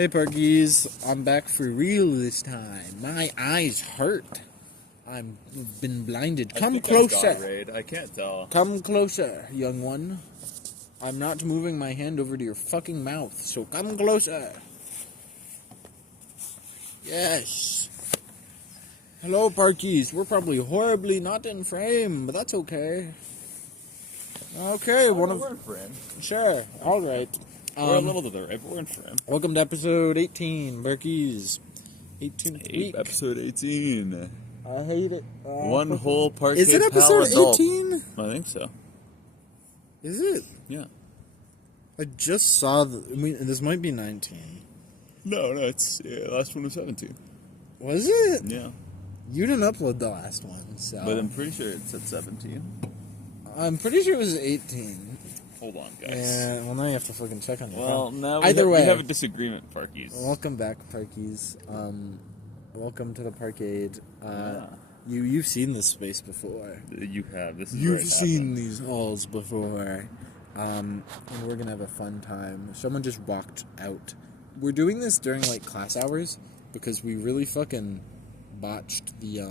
Hey Parkies, I'm back for real this time. My eyes hurt. I've been blinded. Come closer. I can't tell. Come closer, young one. I'm not moving my hand over to your fucking mouth, so come closer. Yes. Hello, Parkies. We're probably horribly not in frame, but that's okay. Okay, We're in frame. Sure, alright. We're a little to the right, but we're in frame. Welcome to episode 18, Parkies. 18th week. Episode 18. I hate it. One whole Parkade Is it episode Pal 18? I think so. Is it? Yeah. I just saw this might be 19. No, it's last one was 17. Was it? Yeah. You didn't upload the last one, so. But I'm pretty sure it said 17. I'm pretty sure it was 18. Hold on, guys. Yeah, well, now you have to fucking check on your phone. Now Either way, we have a disagreement, Parkies. Welcome back, Parkies. Welcome to the Parkade. You've seen this space before. You have. This is You've seen these halls before. And we're gonna have a fun time. Someone just walked out. We're doing this during like class hours because we really fucking botched the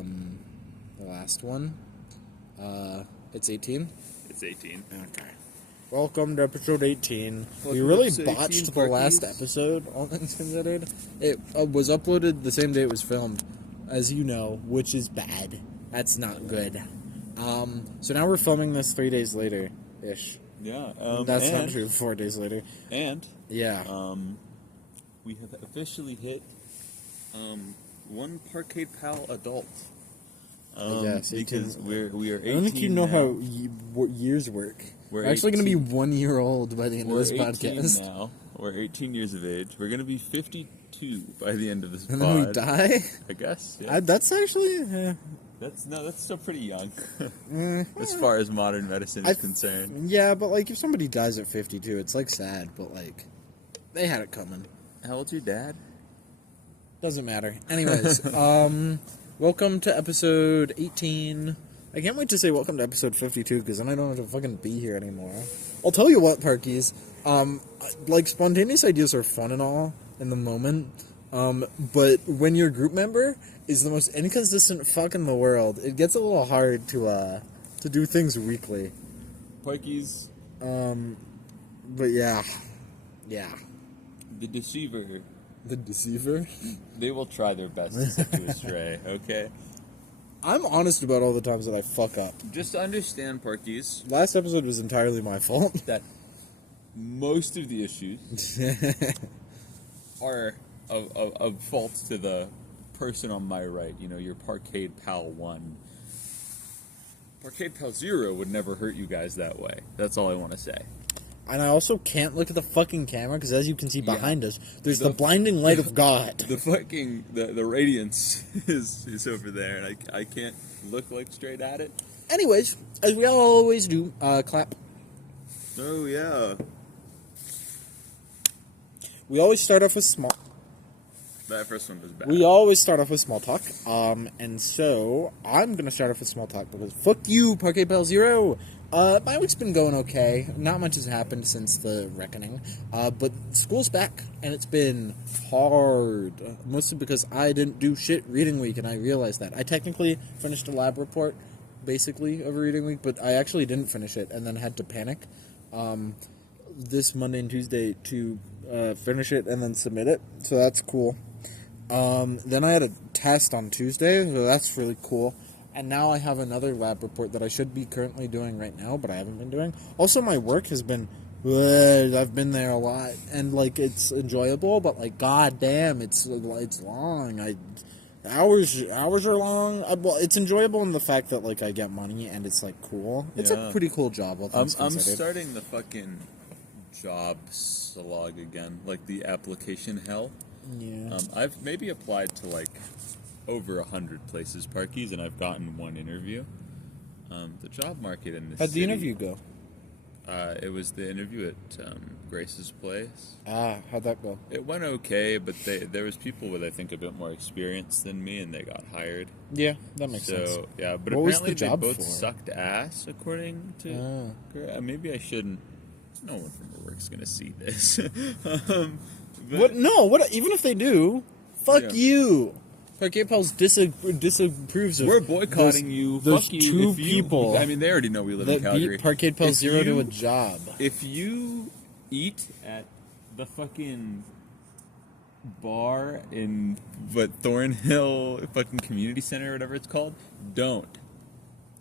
last one. It's 18? It's 18. Okay. Welcome to episode 18. We Welcome really to botched 18, the last Parkies. episode, all things considered. It was uploaded the same day it was filmed, as you know, which is bad. That's not good. So now we're filming this 3 days later-ish. Yeah. That's not true, 4 days later. And Yeah. we have officially hit one Parkade Pal adult. Yes, because we are 18 I don't think you know now. how years work. We're We're actually going to be 18. 1 year old by the end of this 18 podcast. now. We're 18 years of age. We're going to be 52 by the end of this And pod. then we die? I guess. Yeah. That's actually... That's still pretty young. As far as modern medicine is concerned. Yeah, but like if somebody dies at 52, it's like sad, but like they had it coming. How old's your dad? Doesn't matter. Anyways, welcome to episode 18. I can't wait to say welcome to episode 52 because then I don't have to fucking be here anymore. I'll tell you what, Parkies. Like spontaneous ideas are fun and all in the moment. But when your group member is the most inconsistent fuck in the world, it gets a little hard to do things weekly. Parkies. But yeah. The deceiver. The deceiver? They will try their best to set you astray, okay? I'm honest about all the times that I fuck up. Just understand, Parkies, Last episode was entirely my fault. that most of the issues are of fault to the person on my right. You know, your Parkade Pal 1. Parkade Pal 0 would never hurt you guys that way. That's all I want to say. And I also can't look at the fucking camera because, as you can see behind us, there's the The- blinding light of God. The fucking the radiance is over there, and I can't look like straight at it. Anyways, as we always do, clap. Oh yeah, We always start off with small. that first one was bad. We always start off with small talk. And so I'm gonna start off with small talk because fuck you, Parkade Pal 0. My week's been going okay. Not much has happened since the reckoning. But school's back, and it's been hard. Mostly because I didn't do shit reading week, and I realized that. I technically finished a lab report, basically, over reading week, but I actually didn't finish it, and then had to panic this Monday and Tuesday to finish it and then submit it. So that's cool. Then I had a test on Tuesday, so that's really cool. And now I have another lab report that I should be currently doing right now, but I haven't been doing. Also, my work has been good. I've been there a lot, and like it's enjoyable, but like goddamn, it's long. Hours are long. Well, it's enjoyable in the fact that like I get money and it's like cool. It's a pretty cool job. All things I'm considered. starting the fucking job slog again, like the application hell. Yeah. I've maybe applied to like over 100 places, Parkies, and I've gotten one interview. The job market in this How'd the city, interview go? It was the interview at Grace's place. How'd that go? It went okay, but there was people with I think a bit more experience than me, and they got hired. Yeah, that makes sense. So yeah, but What was apparently the job they both for? sucked ass, according to. Maybe I shouldn't. No one from her work's gonna see this. But What? No. What? Even if they do, fuck Yeah. you. Parkade Pals disapproves of we're boycotting those, you. Those Fuck you. two If you, people I mean, they already know we live in that Calgary. beat Parkade Pal If Zero to you- a job. If you eat at the fucking bar in Thornhill fucking community center or whatever it's called, don't.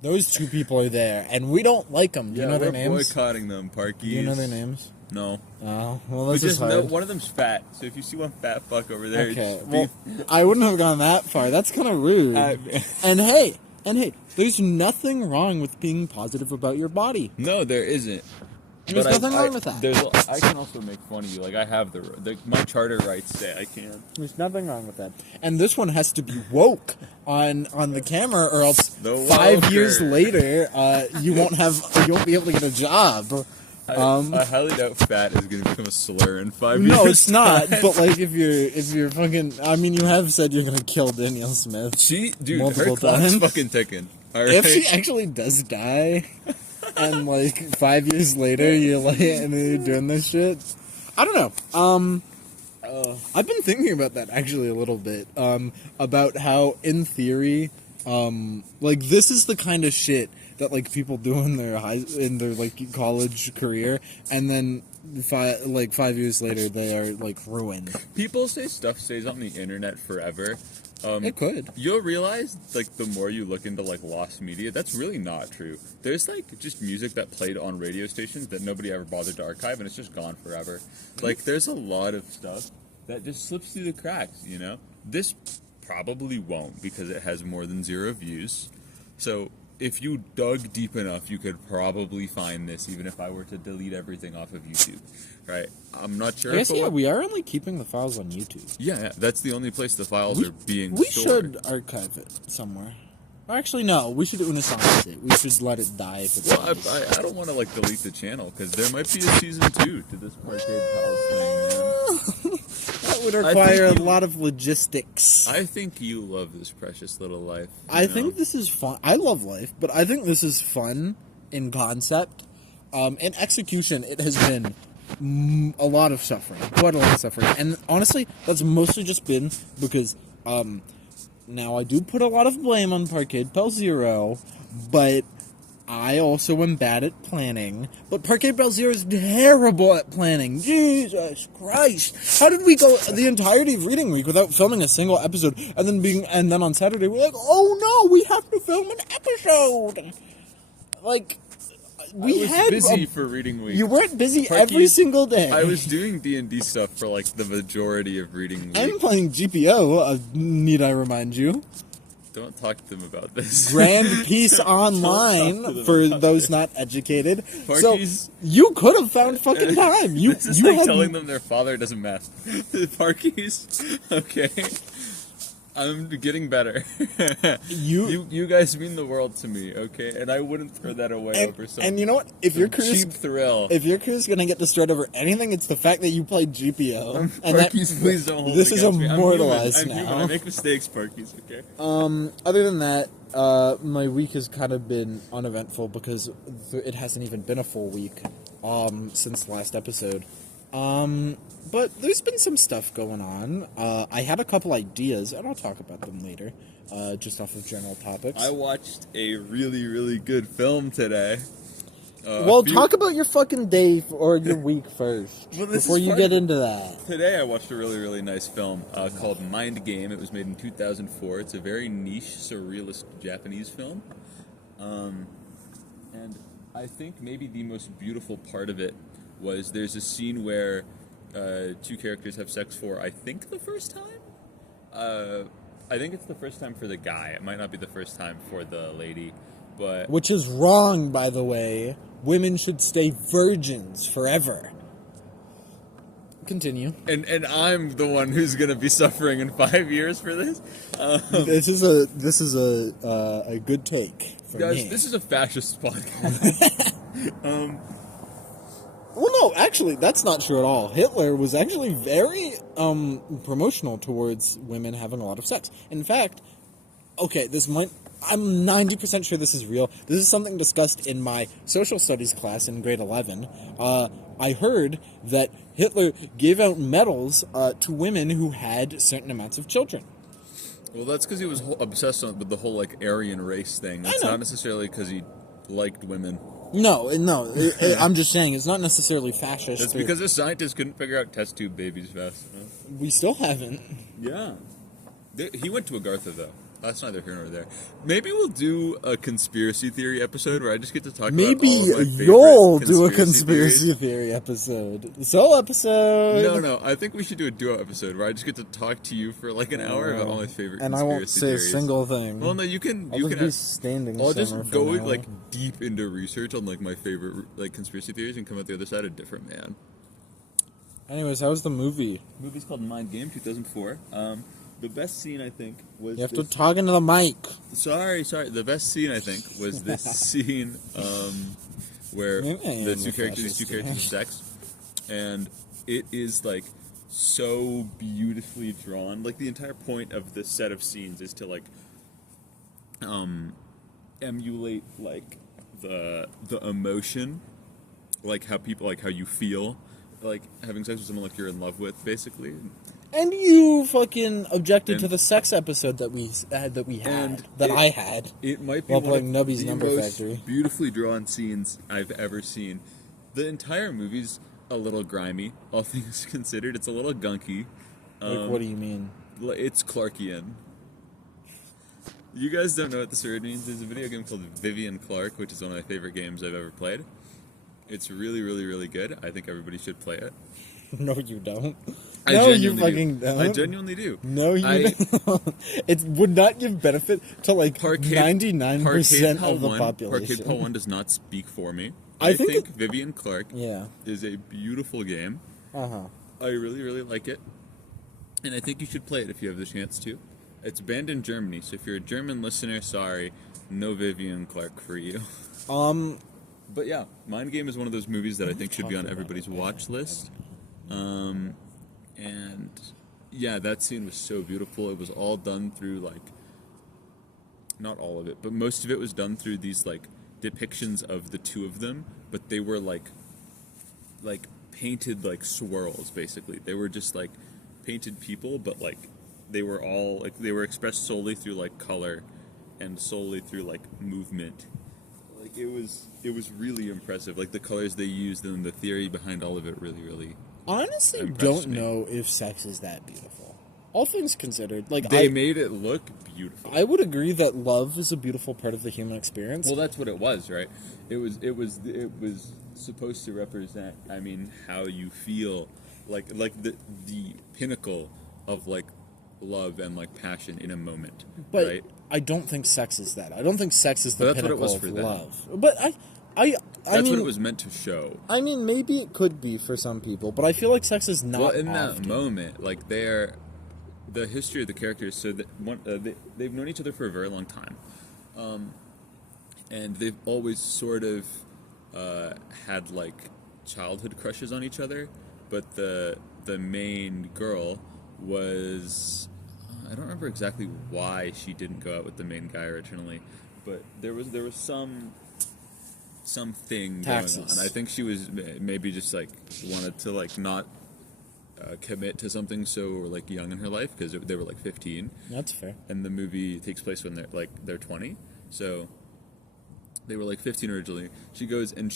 Those two people are there, and we don't like them. Do you know their we're names? boycotting them, Parkies. Do you know their names? No. Oh, well, We this is just know hard. one of them's fat, so if you see one fat fuck over there, Okay, just well, I wouldn't have gone that far. That's kind of rude. And hey, there's nothing wrong with being positive about your body. no, there isn't. There's But nothing wrong with that. I can also make fun of you. Like, I have my charter rights say I can. There's nothing wrong with that. And this one has to be woke on the camera, or else The 5 years woker. later, you won't be able to get a job. I highly doubt fat is going to become a slur in 5 years. No, it's not. But like, if you're fucking, I mean, you have said you're gonna kill Danielle Smith. Dude, multiple her clock's times. fucking ticking. All right? If she actually does die, and like 5 years later you're like, and then you're doing this shit, I don't know. I've been thinking about that actually a little bit. About how, in theory, like this is the kind of shit that like people do in their like college career, and then 5 years later they are like ruined. People say stuff stays on the internet forever. It could. You'll realize, like, the more you look into, like, lost media, that's really not true. There's, like, just music that played on radio stations that nobody ever bothered to archive, and it's just gone forever. Like, there's a lot of stuff that just slips through the cracks, you know? This probably won't, because it has more than 0 views. So, if you dug deep enough, you could probably find this, even if I were to delete everything off of YouTube, right? I'm not sure I guess if it will- we are only keeping the files on YouTube. Yeah, that's the only place the files are being We stored. should archive it somewhere. Or actually, no. We should Unisonics it. We should let it die if it's Well, I don't want to, like, delete the channel, because there might be a season 2 to this Parkade Pals thing, man. That would I require think a lot of logistics. I think you love this precious little life. I you know? think this is fun. I love life, but I think this is fun in concept. In execution, it has been a lot of suffering. Quite a lot of suffering. And honestly, that's mostly just been because, now I do put a lot of blame on Parkade Pal Zero, but I also am bad at planning. But Parkade Pal Zero is terrible at planning. Jesus Christ! How did we go the entirety of Reading Week without filming a single episode? And then on Saturday we're like, oh no, we have to film an episode. Like, we I was had busy for Reading Week. You weren't busy Parkade- every single day. I was doing D&D stuff for, like, the majority of Reading Week. I'm playing GPO. Need I remind you? Don't talk to them about this. Grand Peace Don't Online talk to them for about those this. not educated. Parkies- So you could have found fucking time. This is you like had- telling them their father doesn't mask. Parkies, okay. I'm getting better. You guys mean the world to me, okay? And I wouldn't throw that away over some. And you know what? If your crew's cheap thrill. gonna get destroyed over anything, it's the fact that you played GPO. And Parkies, please don't hold this it is against me. I'm human. immortalized I'm now. human. I make mistakes, Parkies, okay? Other than that, my week has kind of been uneventful because it hasn't even been a full week since the last episode. But there's been some stuff going on. I had a couple ideas, and I'll talk about them later, just off of general topics. I watched a really, really good film today. Well, talk about your fucking day or your week first, Well, this before is you part get of- into that. Today I watched a really, really nice film called Mind Game. It was made in 2004. It's a very niche, surrealist Japanese film. And I think maybe the most beautiful part of it was there's a scene where two characters have sex for, I think, the first time? I think it's the first time for the guy. It might not be the first time for the lady, but... Which is wrong, by the way. Women should stay virgins forever. Continue. And I'm the one who's going to be suffering in 5 years for this? This is a good take for Guys, me. this is a fascist podcast. Well, no, actually, that's not true at all. Hitler was actually very promotional towards women having a lot of sex. In fact, okay, this might I'm 90% sure this is real. This is something discussed in my social studies class in grade 11. I heard that Hitler gave out medals to women who had certain amounts of children. Well, that's because he was obsessed with the whole like Aryan race thing. It's not necessarily because he liked women. No. I'm just saying it's not necessarily fascist. It's because the scientists couldn't figure out test tube babies fast enough. We still haven't. Yeah. He went to Agartha, though. That's neither here nor there. Maybe we'll do a conspiracy theory episode where I just get to talk Maybe about all of my favorite you'll do a conspiracy theories. theory episode. The solo episode. No. I think we should do a duo episode where I just get to talk to you for like an hour about all my favorite and conspiracy I won't say theories. a single thing. Well, no, you can. I'll You just can. be standing. I'll somewhere just for go an hour. like deep into research on like my favorite like conspiracy theories and come out the other side a different man. Anyways, how was the movie? The movie's called Mind Game, 2004. The best scene, I think, was You have to talk into the mic. Sorry. The best scene, I think, was this scene where the two characters have sex, and it is like so beautifully drawn. Like the entire point of this set of scenes is to like emulate like the emotion, like how people like how you feel, like having sex with someone like you're in love with, basically. And you fucking objected to the sex episode that I had. It might be while one playing of Nubby's the Number most Factory. beautifully drawn scenes I've ever seen. The entire movie's a little grimy, all things considered. It's a little gunky. Like, what do you mean? It's Clarkian. You guys don't know what this word means. There's a video game called Vivian Clark, which is one of my favorite games I've ever played. It's really, really, really good. I think everybody should play it. No, you don't. I No, you genuinely fucking do. don't. I genuinely do. No, you don't. It would not give benefit to like 99% of the population. Parkade Pal 1 does not speak for me. I I think think Vivian Clark Yeah. is a beautiful game. Uh-huh. I really, really like it. And I think you should play it if you have the chance to. It's banned in Germany, so if you're a German listener, sorry, no Vivian Clark for you. But yeah, Mind Game is one of those movies that I think should be on everybody's watch list. And yeah, that scene was so beautiful. It was all done through like, not all of it, but most of it was done through these like depictions of the two of them, but they were like painted like swirls, basically. They were just like painted people, but like they were all like they were expressed solely through like color and solely through like movement. Like it was really impressive. Like the colors they used and the theory behind all of it really Honestly, impressed don't me. know if sex is that beautiful. All things considered, like They made it look beautiful. I would agree that love is a beautiful part of the human experience. Well, that's what it was, right? It was supposed to represent, I mean, how you feel, like the pinnacle of like love and like passion in a moment, but right? I don't think sex is that. I don't think sex is the But that's what it pinnacle was for of them. love. But I That's mean, what it was meant to show. I mean, maybe it could be for some people, but I feel like sex is not. Well, in often. that moment, like the history of the characters, so that they've known each other for a very long time, and they've always sort of had like childhood crushes on each other, but the main girl was I don't remember exactly why she didn't go out with the main guy originally, but there was something going on. I think she was maybe just like wanted to like not commit to something so like young in her life because they were like 15. That's fair. And the movie takes place when they're 20, so they were like 15 originally. She goes and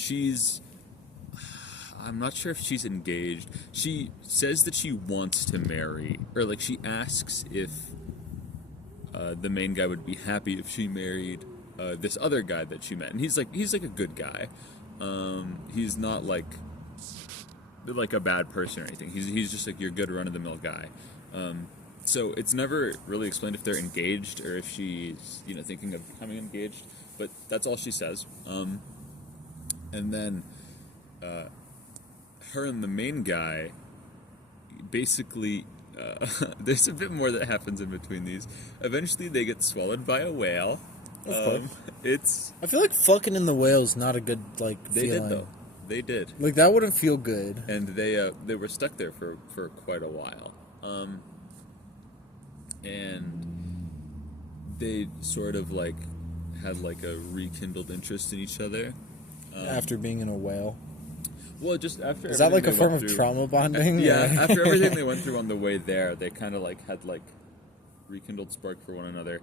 I'm not sure if she's engaged. She says that she wants to marry, or like she asks if the main guy would be happy if she married this other guy that she met, and he's like a good guy. He's not like a bad person or anything. He's just like your good run of the mill guy. So it's never really explained if they're engaged or if she's thinking of becoming engaged. But that's all she says. And then her and the main guy basically. There's a bit more that happens in between these. Eventually, they get swallowed by a whale. Of course. I feel like fucking in the whale's not a good They feeling. did though. They did. Like that wouldn't feel good. And they were stuck there for quite a while. And they sort of like had like a rekindled interest in each other After being in a whale. Well, just after Is that like a everything they form went of through- trauma bonding? Yeah, or- after everything they went through on the way there, they kind of like had like rekindled spark for one another,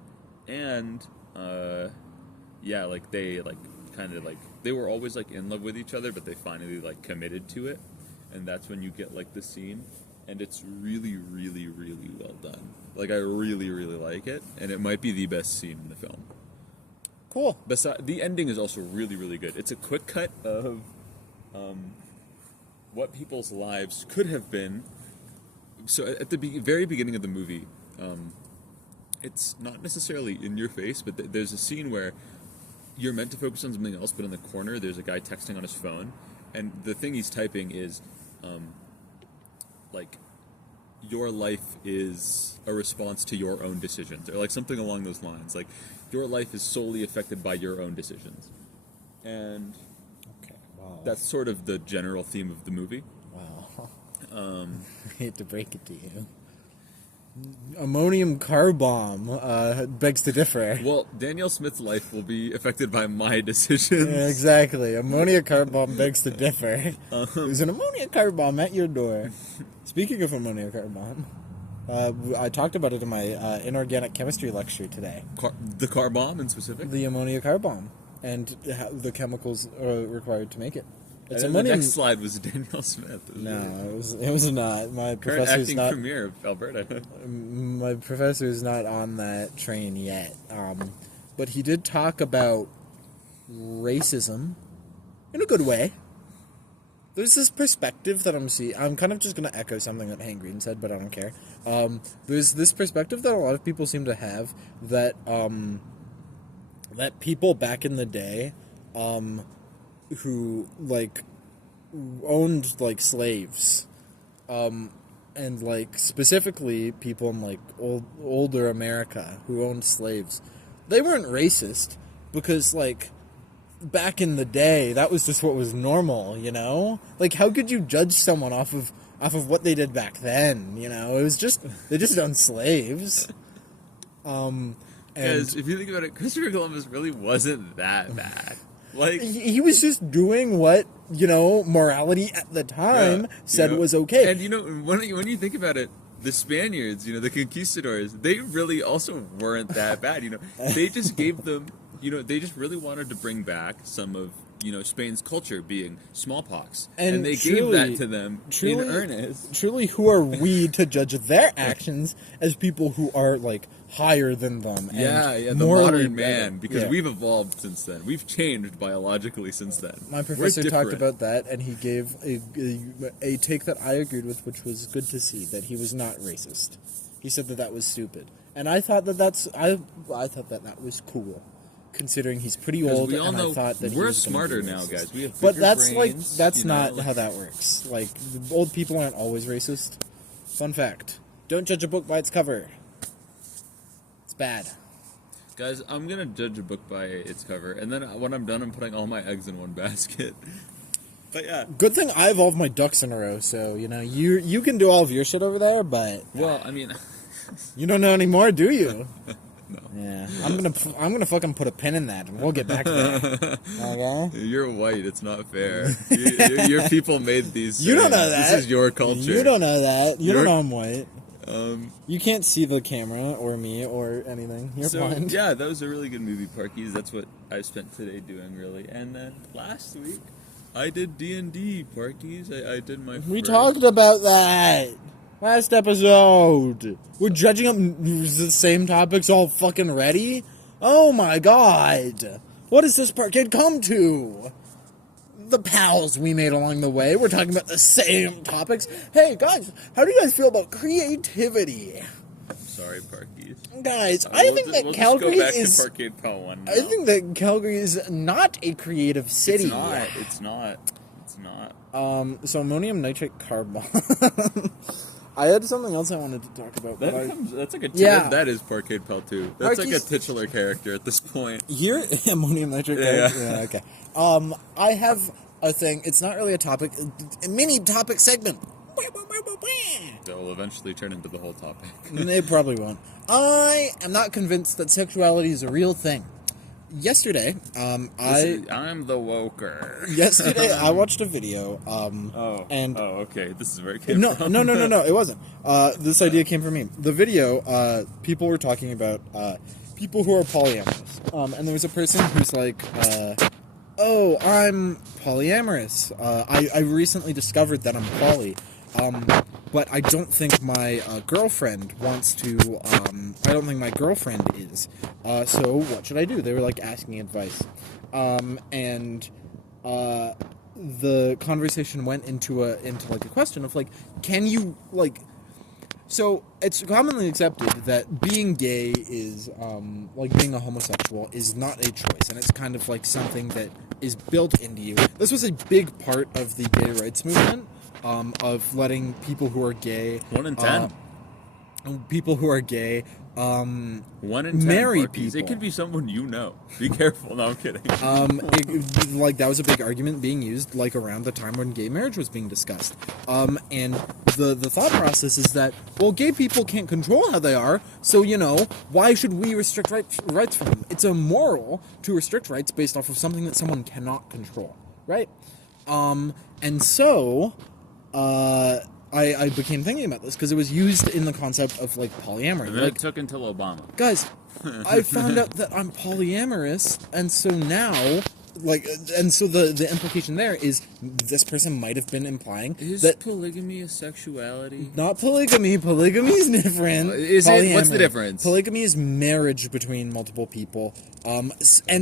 and yeah, like they like kind of like they were always like in love with each other, but they finally like committed to it, and that's when you get like the scene, and it's really, really, really well done. Like I really, really like it, and it might be the best scene in the film. Cool. Besides, the ending is also really, really good. It's a quick cut of what people's lives could have been. So at the very beginning of the movie, it's not necessarily in your face, but there's a scene where you're meant to focus on something else, but in the corner there's a guy texting on his phone, and the thing he's typing is, like, your life is a response to your own decisions, or like something along those lines. Like, your life is solely affected by your own decisions. And Okay, wow. that's sort of the general theme of the movie. Wow. I hate to break it to you. Ammonium car bomb begs to differ. Well, Danielle Smith's life will be affected by my decisions. Yeah, exactly. Ammonia car bomb begs to differ. There's an ammonia car bomb at your door. Speaking of ammonia car bomb, I talked about it in my inorganic chemistry lecture today. The car bomb in specific? The ammonia car bomb and how the chemicals required to make it. It's And then the ammonium. next slide was Danielle Smith. No, it was not. My Current professor's acting not. premier of Alberta. My professor's not on that train yet. But he did talk about racism in a good way. There's this perspective that I'm seeing. I'm kind of just going to echo something that Hank Green said, but I don't care. There's this perspective that a lot of people seem to have that that people back in the day who like owned like slaves, and like specifically people in like older America who owned slaves, they weren't racist because like back in the day that was just what was normal, you know? Like how could you judge someone off of what they did back then, you know? It was just they just owned slaves. Because if you think about it, Christopher Columbus really wasn't that bad. Like he was just doing what, you know, morality at the time said was okay. And you know, when you think about it, the Spaniards, you know, the conquistadors, they really also weren't that bad. You know, they just gave them, you know, they just really wanted to bring back some of, you know, Spain's culture, being smallpox, and they gave that to them in earnest. Truly, who are we to judge their actions as people who are like higher than them? The modern man, because we've evolved since then. We've changed biologically since then. My professor talked about that, and he gave a take that I agreed with, which was good to see, that he was not racist. He said that was stupid, and I thought that I thought that was cool, considering he's pretty old. We all and know I thought that we're he was smarter gonna be now, racist. guys. We have But bigger that's brains, that's you know, not how that works. Like the old people aren't always racist. Fun fact: don't judge a book by its cover. It's bad. Guys, I'm gonna judge a book by its cover, and then when I'm done, I'm putting all my eggs in one basket. But yeah. Good thing I have all of my ducks in a row, so you know you can do all of your shit over there, but Well, I mean, you don't know anymore, do you? no. Yeah, I'm gonna fucking put a pin in that, and we'll get back to that. Okay? You're white. It's not fair. Your people made these. You don't sayings. know that. This is your culture. You don't know that. You don't know I'm white. Um, You can't see the camera or me or anything. You're blind. yeah, that was a really good movie, Parkies. That's what I spent today doing, really. And then last week, I did D&D, Parkies. I did my. We first- talked about that last episode. We're judging up the same topics all fucking ready? Oh my god. What does this Parkade come to? The pals we made along the way. We're talking about the same topics. Hey guys, how do you guys feel about creativity? Sorry, Parkies. Guys, I think that Calgary just go back is. to Parkade Pal 1 now. I think that Calgary is not a creative city. It's not. So ammonium nitrate carbon. I had something else I wanted to talk about. That's like a Yeah. that is Parkade Pal 2. That's like a Parkies- titular character at this point. Here, ammonium nitrate Yeah. carbon. Yeah, okay. I have a thing. It's not really a topic. A mini topic segment. that will eventually turn into the whole topic. It probably won't. I am not convinced that sexuality is a real thing. Yesterday, I'm the woker. Yesterday, I watched a video. Okay. This is where it No, from. no, it wasn't. This idea came from me. The video, people were talking about people who are polyamorous. And there was a person who's like, "Oh, I'm polyamorous. I recently discovered that I'm poly. But I don't think my girlfriend wants to. I don't think my girlfriend is. So what should I do?" They were like asking advice, and the conversation went into like a question of like, can you like? So it's commonly accepted that being gay is like being a homosexual is not a choice, and it's kind of like something that is built into you. This was a big part of the gay rights movement. Of letting people who are gay 1 in 10 people who are gay 1 in 10 marry Parkies. people. It could be someone you know. Be careful. No, I'm kidding. Like that was a big argument being used like around the time when gay marriage was being discussed. And the thought process is that, well, gay people can't control how they are, so why should we restrict rights for them? It's immoral to restrict rights based off of something that someone cannot control, right? And so I became thinking about this because it was used in the concept of like polyamory. And then like, it took until Obama. Guys, I found out that I'm polyamorous, and so now, the implication there is this person might have been implying Is that polygamy a sexuality? not polygamy. Polygamy is different. Is it? What's the Polyamory. difference? Polygamy is marriage between multiple people, and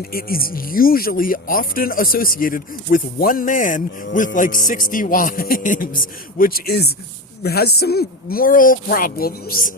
it is usually often associated with one man with like 60 wives, which has some moral problems.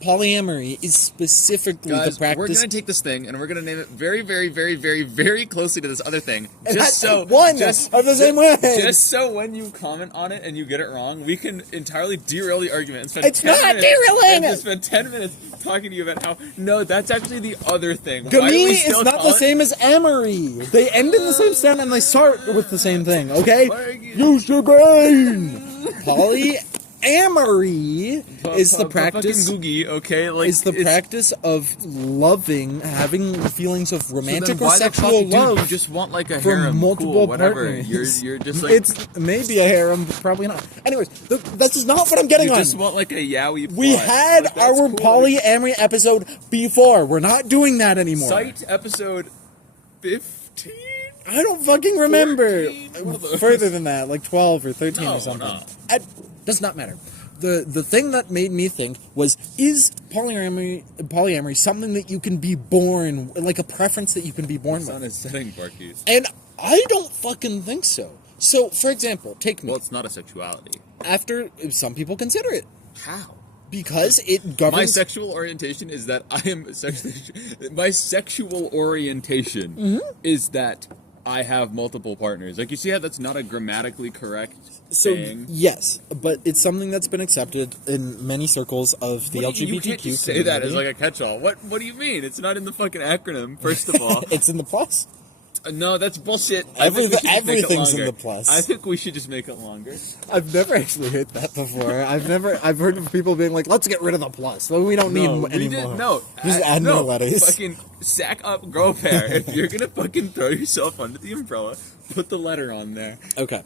Polyamory is specifically Guys, the practice. we're going to take this thing and we're going to name it very, very, very, very, very closely to this other thing. Just of the same way. Just so when you comment on it and you get it wrong, we can entirely derail the argument and spend It's 10 not minutes, derailing and it. spend 10 minutes talking to you about how, no, that's actually the other thing. Why Gamine do we is still not the call it- same as amory. They end in the same sound and they start with the same thing, okay? Use your brain! Polyamory is the practice... Fucking googie, okay? Like, is the practice of loving, having feelings of romantic or sexual Dude, love you just want like a for harem, multiple cool, whatever. partners. You're just like it's maybe a harem, but probably not. Anyways, this is not what I'm getting you on. just want like a yaoi. We plot. had Like, that's our cool. polyamory episode before. We're not doing that anymore. Cite episode 15. I don't fucking remember. 14? One of those. Further than that, like 12 or 13 No, or something. no. Does not matter. The thing that made me think was, is polyamory something that you can be born, like a preference that you can be born It's with? not a setting, Parkies. And I don't fucking think so. So, for example, take me. Well, it's not a sexuality. After, some people consider it. How? Because it governs... My sexual orientation is that I am sexually... My sexual orientation is that I have multiple partners. Like, you see how that's not a grammatically correct thing? Yes, but it's something that's been accepted in many circles of the LGBTQ You can't just say that as like a catch-all. What do you mean? It's not in the fucking acronym, first of all. It's in the plus. No, that's bullshit. Everything's in the plus. I think we should just make it longer. I've never actually heard that before. I've heard of people being like, let's get rid of the plus. So we don't need any more. Just add more letters. Fucking sack up, grow a pair. If you're gonna fucking throw yourself under the umbrella, put the letter on there. Okay.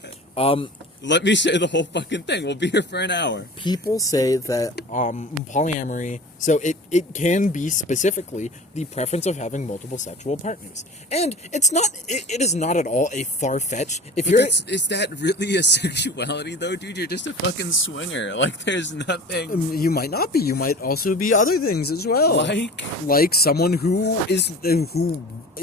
Let me say the whole fucking thing. We'll be here for an hour. People say that polyamory, so it can be specifically the preference of having multiple sexual partners. And it's not, it is not at all a far-fetched, Is that really a sexuality though, dude? You're just a fucking swinger. Like, there's nothing... You might not be. You might also be other things as well. Like someone who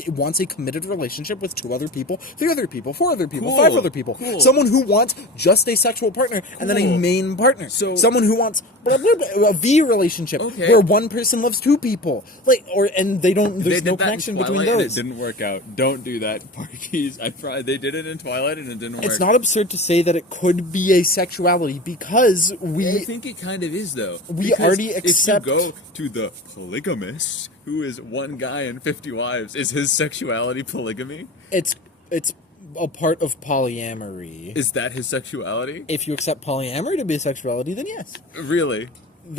wants a committed relationship with 2 other people, 3 other people, 4 other people, 5 other people. Cool. Someone who wants just a sexual partner and then a main partner. So someone who wants a V relationship where one person loves 2 people. There's no connection between those. And it didn't work out. Don't do that, Parkies. They did it in Twilight and it didn't work. It's not absurd to say that it could be a sexuality because I think it kind of is, though. We already accept... If you go to the polygamist, who is one guy and 50 wives, is his sexuality polygamy? It's a part of polyamory. Is that his sexuality? If you accept polyamory to be a sexuality, then yes. Really?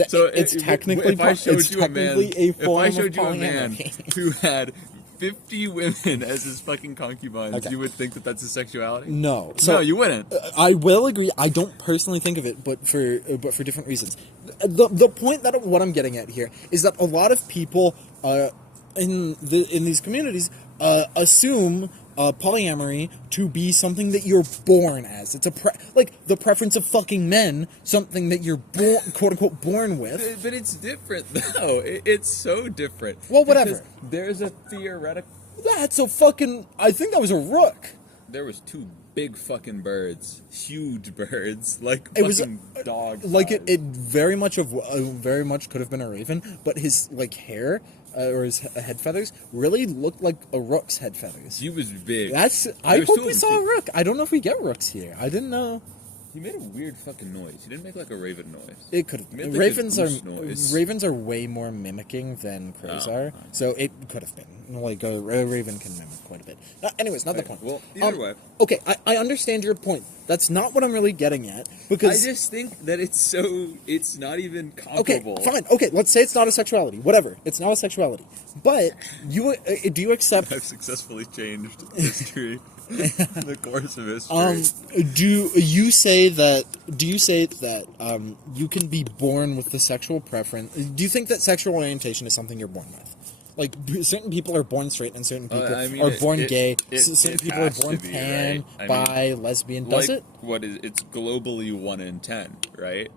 So it's technically if I showed you a man, a form if I showed of you a man polyamory. who had 50 women as his fucking concubines, Okay. you would think that that's his sexuality? No. No, you wouldn't. I will agree. I don't personally think of it, but for different reasons. The point that what I'm getting at here is that a lot of people in these communities assume polyamory to be something that you're born as. It's like the preference of fucking men, something that you're quote unquote born with. But it's different though. It's so different. Well, whatever. Because there's a theoretical. That's a fucking. I think that was a rook. There was two big fucking birds, huge birds, like It was fucking dogs. like it very much could have been a raven, but his like hair or his head feathers really looked like a rook's head feathers. He was big. I hope we saw a rook. I don't know if we get rooks here. I didn't know. He made a weird fucking noise. He didn't make like a raven noise. It could have. He made, like, Ravens are way more mimicking than crows are, so it could have been. Like a raven can mimic quite a bit. Anyways, not the point. Well, either way. Okay, I understand your point. That's not what I'm really getting at because I just think that it's not even comparable. okay, fine. Okay, let's say it's not a sexuality. Whatever, it's not a sexuality. But do you accept? I've successfully changed history. The course of history. Do you say that you can be born with the sexual preference? Do you think that sexual orientation is something you're born with? Like certain people are born straight and certain people are born gay. Certain people are born pan, right? bi, lesbian. Does like, it? What is it's globally 1 in 10, right?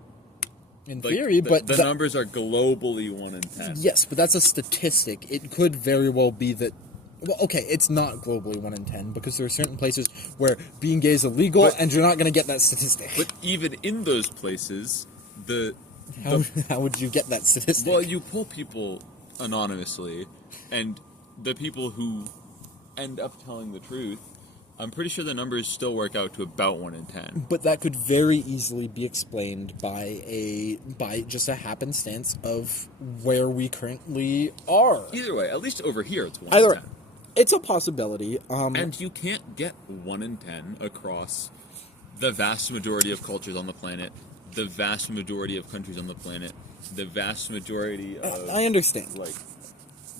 In Like, theory, but the numbers are globally 1 in 10. Yes, but that's a statistic. It could very well be that. Well, okay, it's not globally 1 in 10 because there are certain places where being gay is illegal, and you're not going to get that statistic. But even in those places, how would you get that statistic? Well, you pull people anonymously, and the people who end up telling the truth, I'm pretty sure the numbers still work out to about 1 in 10. But that could very easily be explained by just a happenstance of where we currently are. Either way, at least over here, it's 1 Either in 10. It's a possibility. And you can't get 1 in 10 across the vast majority of cultures on the planet, the vast majority of countries on the planet, the vast majority of... I understand. Like,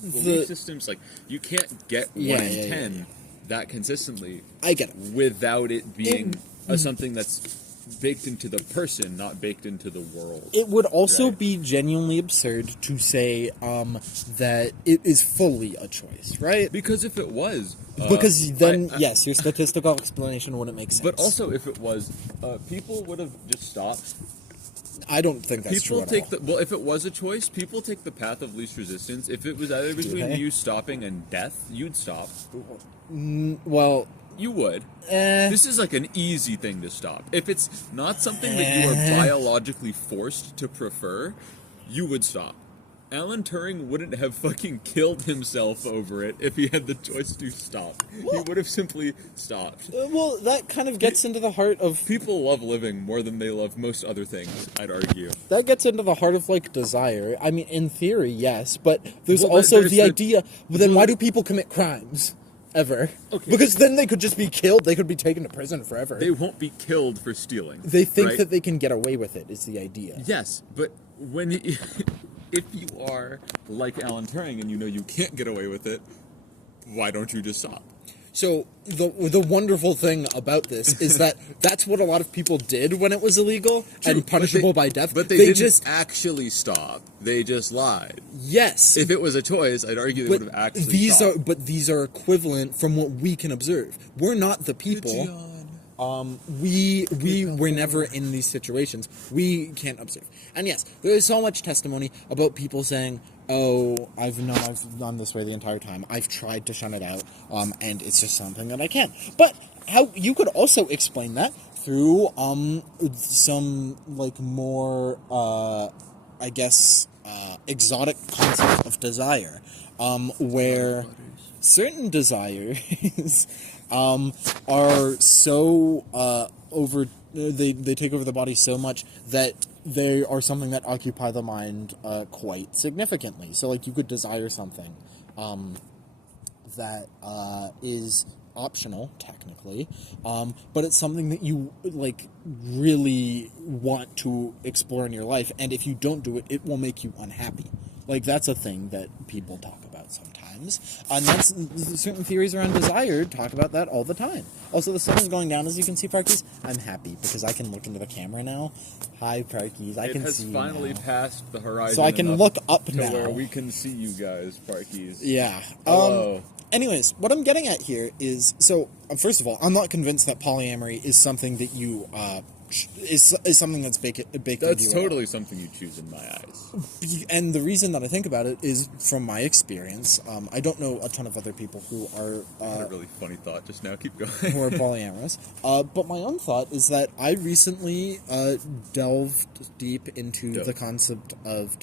belief systems, like, you can't get 1 in 10 that consistently. I get it. Without it being something that's baked into the person, not baked into the world. It would also be genuinely absurd to say that it is fully a choice, right? Because if it was... because then, yes, your statistical explanation wouldn't make sense. But also, if it was, people would have just stopped. I don't think that's true at all. Well, if it was a choice, people take the path of least resistance. If it was either between you stopping and death, you'd stop. Well... You would. This is like an easy thing to stop. If it's not something that you are biologically forced to prefer, you would stop. Alan Turing wouldn't have fucking killed himself over it if he had the choice to stop. He would have simply stopped. Well, that kind of gets into the heart of... People love living more than they love most other things, I'd argue. That gets into the heart of, like, desire. I mean, in theory, yes, but there's also the idea... Well, then why do people commit crimes? Ever. Okay. Because then they could just be killed. They could be taken to prison forever. They won't be killed for stealing. They think that they can get away with it, is the idea. Yes, but when... if you are like Alan Turing and you know you can't get away with it, why don't you just stop? So the wonderful thing about this is that that's what a lot of people did when it was illegal and punishable by death. But they didn't just actually stop. They just lied. Yes. If it was a choice, I'd argue they would have actually stopped. But these are equivalent from what we can observe. We're not the people. We're never in these situations. We can't observe. And yes, there is so much testimony about people saying, "Oh, I've done this way the entire time. I've tried to shun it out, and it's just something that I can't." But how you could also explain that through some like more I guess exotic concept of desire, where certain desires are so they take over the body so much that they are something that occupy the mind quite significantly. So, like, you could desire something, that is optional technically, but it's something that you like really want to explore in your life, and if you don't do it, it will make you unhappy. Like, that's a thing that people talk about sometimes, and that's certain theories around desire talk about that all the time. Also, the sun is going down, as you can see, Parkies. I'm happy because I can look into the camera now. Hi, Parkies. I can see you It has finally now. passed the horizon, So I can enough look up to now. where we can see you guys, Parkies. Yeah. Hello. Anyways, what I'm getting at here is, so first of all, I'm not convinced that polyamory is something that you is something that's baked into That's you. totally something you choose in my eyes. And the reason that I think about it is from my experience. I don't know a ton of other people who are I had a really funny thought just now. Keep going. who are polyamorous. But my own thought is that I recently delved deep into the concept of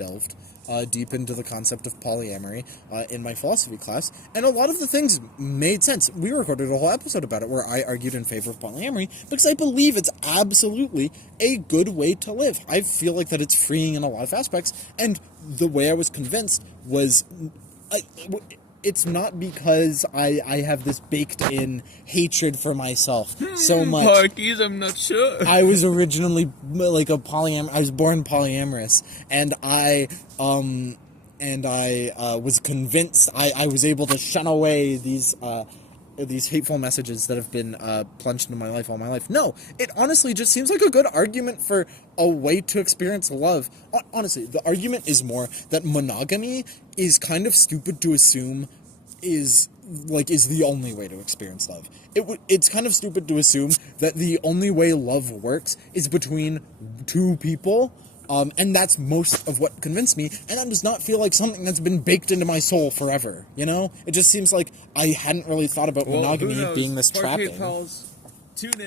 deep into the concept of polyamory in my philosophy class, and a lot of the things made sense. We recorded a whole episode about it where I argued in favor of polyamory because I believe it's absolutely a good way to live. I feel like that it's freeing in a lot of aspects, and the way I was convinced was... it's not because I have this baked-in hatred for myself so much. Parkies, I'm not sure. I was originally like a I was born polyamorous, and I was convinced I was able to shun away these hateful messages that have been plunged into my life all my life. No, it honestly just seems like a good argument for a way to experience love. Honestly, the argument is more that monogamy is kind of stupid to assume is the only way to experience love. It's kind of stupid to assume that the only way love works is between two people. And that's most of what convinced me, and that does not feel like something that's been baked into my soul forever, you know? It just seems like I hadn't really thought about monogamy being this trapping. Parkade Pals, tune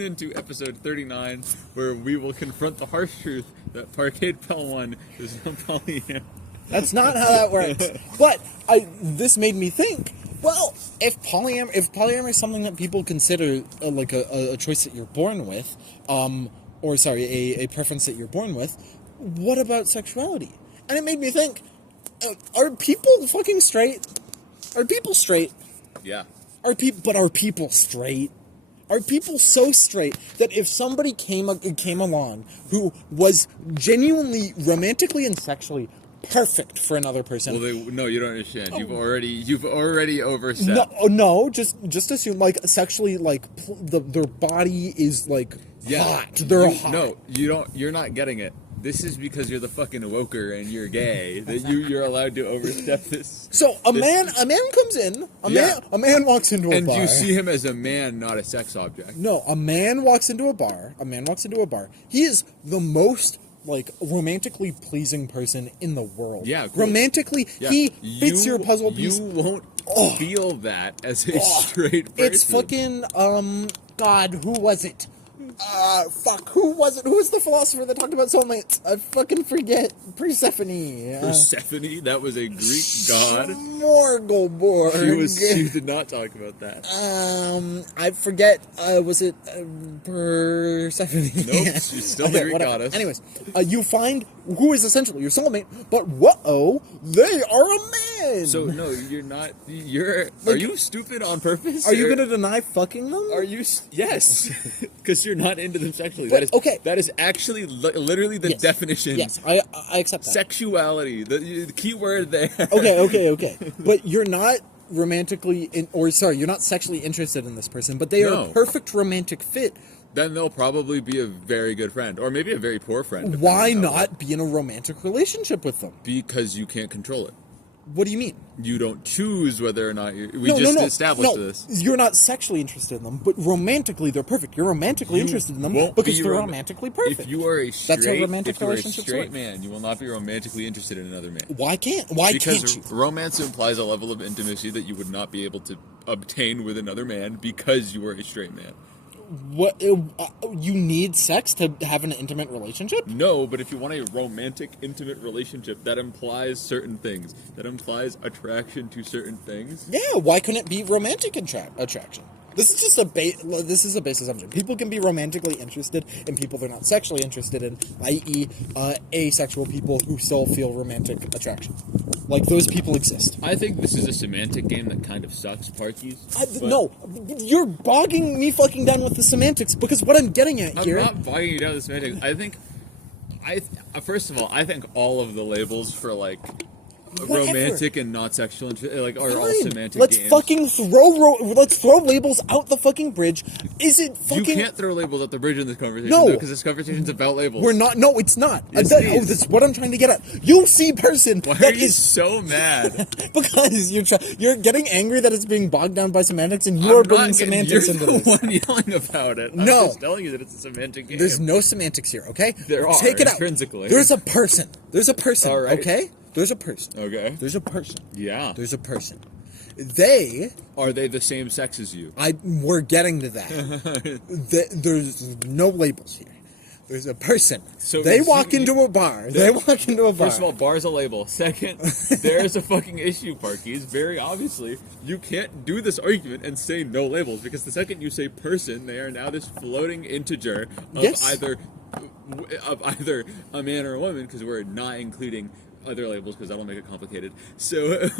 in to episode 39, where we will confront the harsh truth that Parkade Pal 1 is not polyamorous. That's not how that works. But this made me think, well, if polyamory is something that people consider like a choice that you're born with, a preference that you're born with, what about sexuality? And it made me think, are people fucking straight? Are people straight? Yeah. Are people straight? Are people so straight that if somebody came along who was genuinely romantically and sexually perfect for another person? Well, no, you don't understand. You've already overstepped. No, just assume like sexually, like their body is like hot. They're hot. No, you don't. You're not getting it. This is because you're the fucking woker and you're gay that you're allowed to overstep this. So a man comes in. A man walks into a bar. And you see him as a man, not a sex object. No, a man walks into a bar. He is the most like romantically pleasing person in the world. Yeah, cool. Romantically, he fits your puzzle piece. You won't feel that as a straight person. It's fucking God, who was it? Who was it? Who was the philosopher that talked about soulmates? I fucking forget. Persephone. Persephone? That was a Greek god? Morgulborg. She did not talk about that. I forget. Was it Persephone? Nope, she's still the Greek goddess. Anyways, you find who is essentially your soulmate, but whoa, they are a man! So, no, you're not. Are you stupid on purpose? Are you going to deny fucking them? Are you? Yes. Because you're not into them sexually. But, okay. That is actually literally the definition. Yes, I accept that. Sexuality. The key word there. Okay. But you're not romantically, you're not sexually interested in this person, but they are a perfect romantic fit. Then they'll probably be a very good friend, or maybe a very poor friend. Why not be in a romantic relationship with them? Because you can't control it. What do you mean? You don't choose whether or not we established this. You're not sexually interested in them, but romantically they're perfect. You're romantically interested in them because they're romantically perfect. If you are a straight, that's how romantic relationships work. Man, you will not be romantically interested in another man. Why can't you? Because romance implies a level of intimacy that you would not be able to obtain with another man because you are a straight man. What you need sex to have an intimate relationship? No, but if you want a romantic, intimate relationship, that implies certain things. That implies attraction to certain things. Yeah, why couldn't it be romantic attraction? This is just this is a base assumption. People can be romantically interested in people they're not sexually interested in, i.e., asexual people who still feel romantic attraction. Like, those people exist. I think this is a semantic game that kind of sucks, Parkies. No, you're bogging me fucking down with the semantics, because what I'm getting at here... I'm not bogging you down with the semantics. First of all, I think all of the labels for, like, romantic and not sexual like are all semantic Let's games. fucking throw labels out the fucking bridge. Is it fucking... You can't throw labels at the bridge in this conversation, No. because this conversation's about labels. We're not... No, it's not. Yes, it is. That's what I'm trying to get at. You see person Why that are you is... so mad? Because you're getting angry that it's being bogged down by semantics, and you're bringing semantics into this. You're the one yelling about it. I'm No. just telling you that it's a semantic game. There's no semantics here, okay? There are, Take it out. intrinsically. There's a person. All right. Okay? There's a person. Okay. There's a person. Yeah. There's a person. Are they the same sex as you? We're getting to that. There's no labels here. There's a person. So they walk into a bar. First of all, bar's a label. Second, there's a fucking issue, Parkies. Very obviously, you can't do this argument and say no labels, because the second you say person, they are now this floating integer of either a man or a woman, because we're not including other labels, because that'll make it complicated. So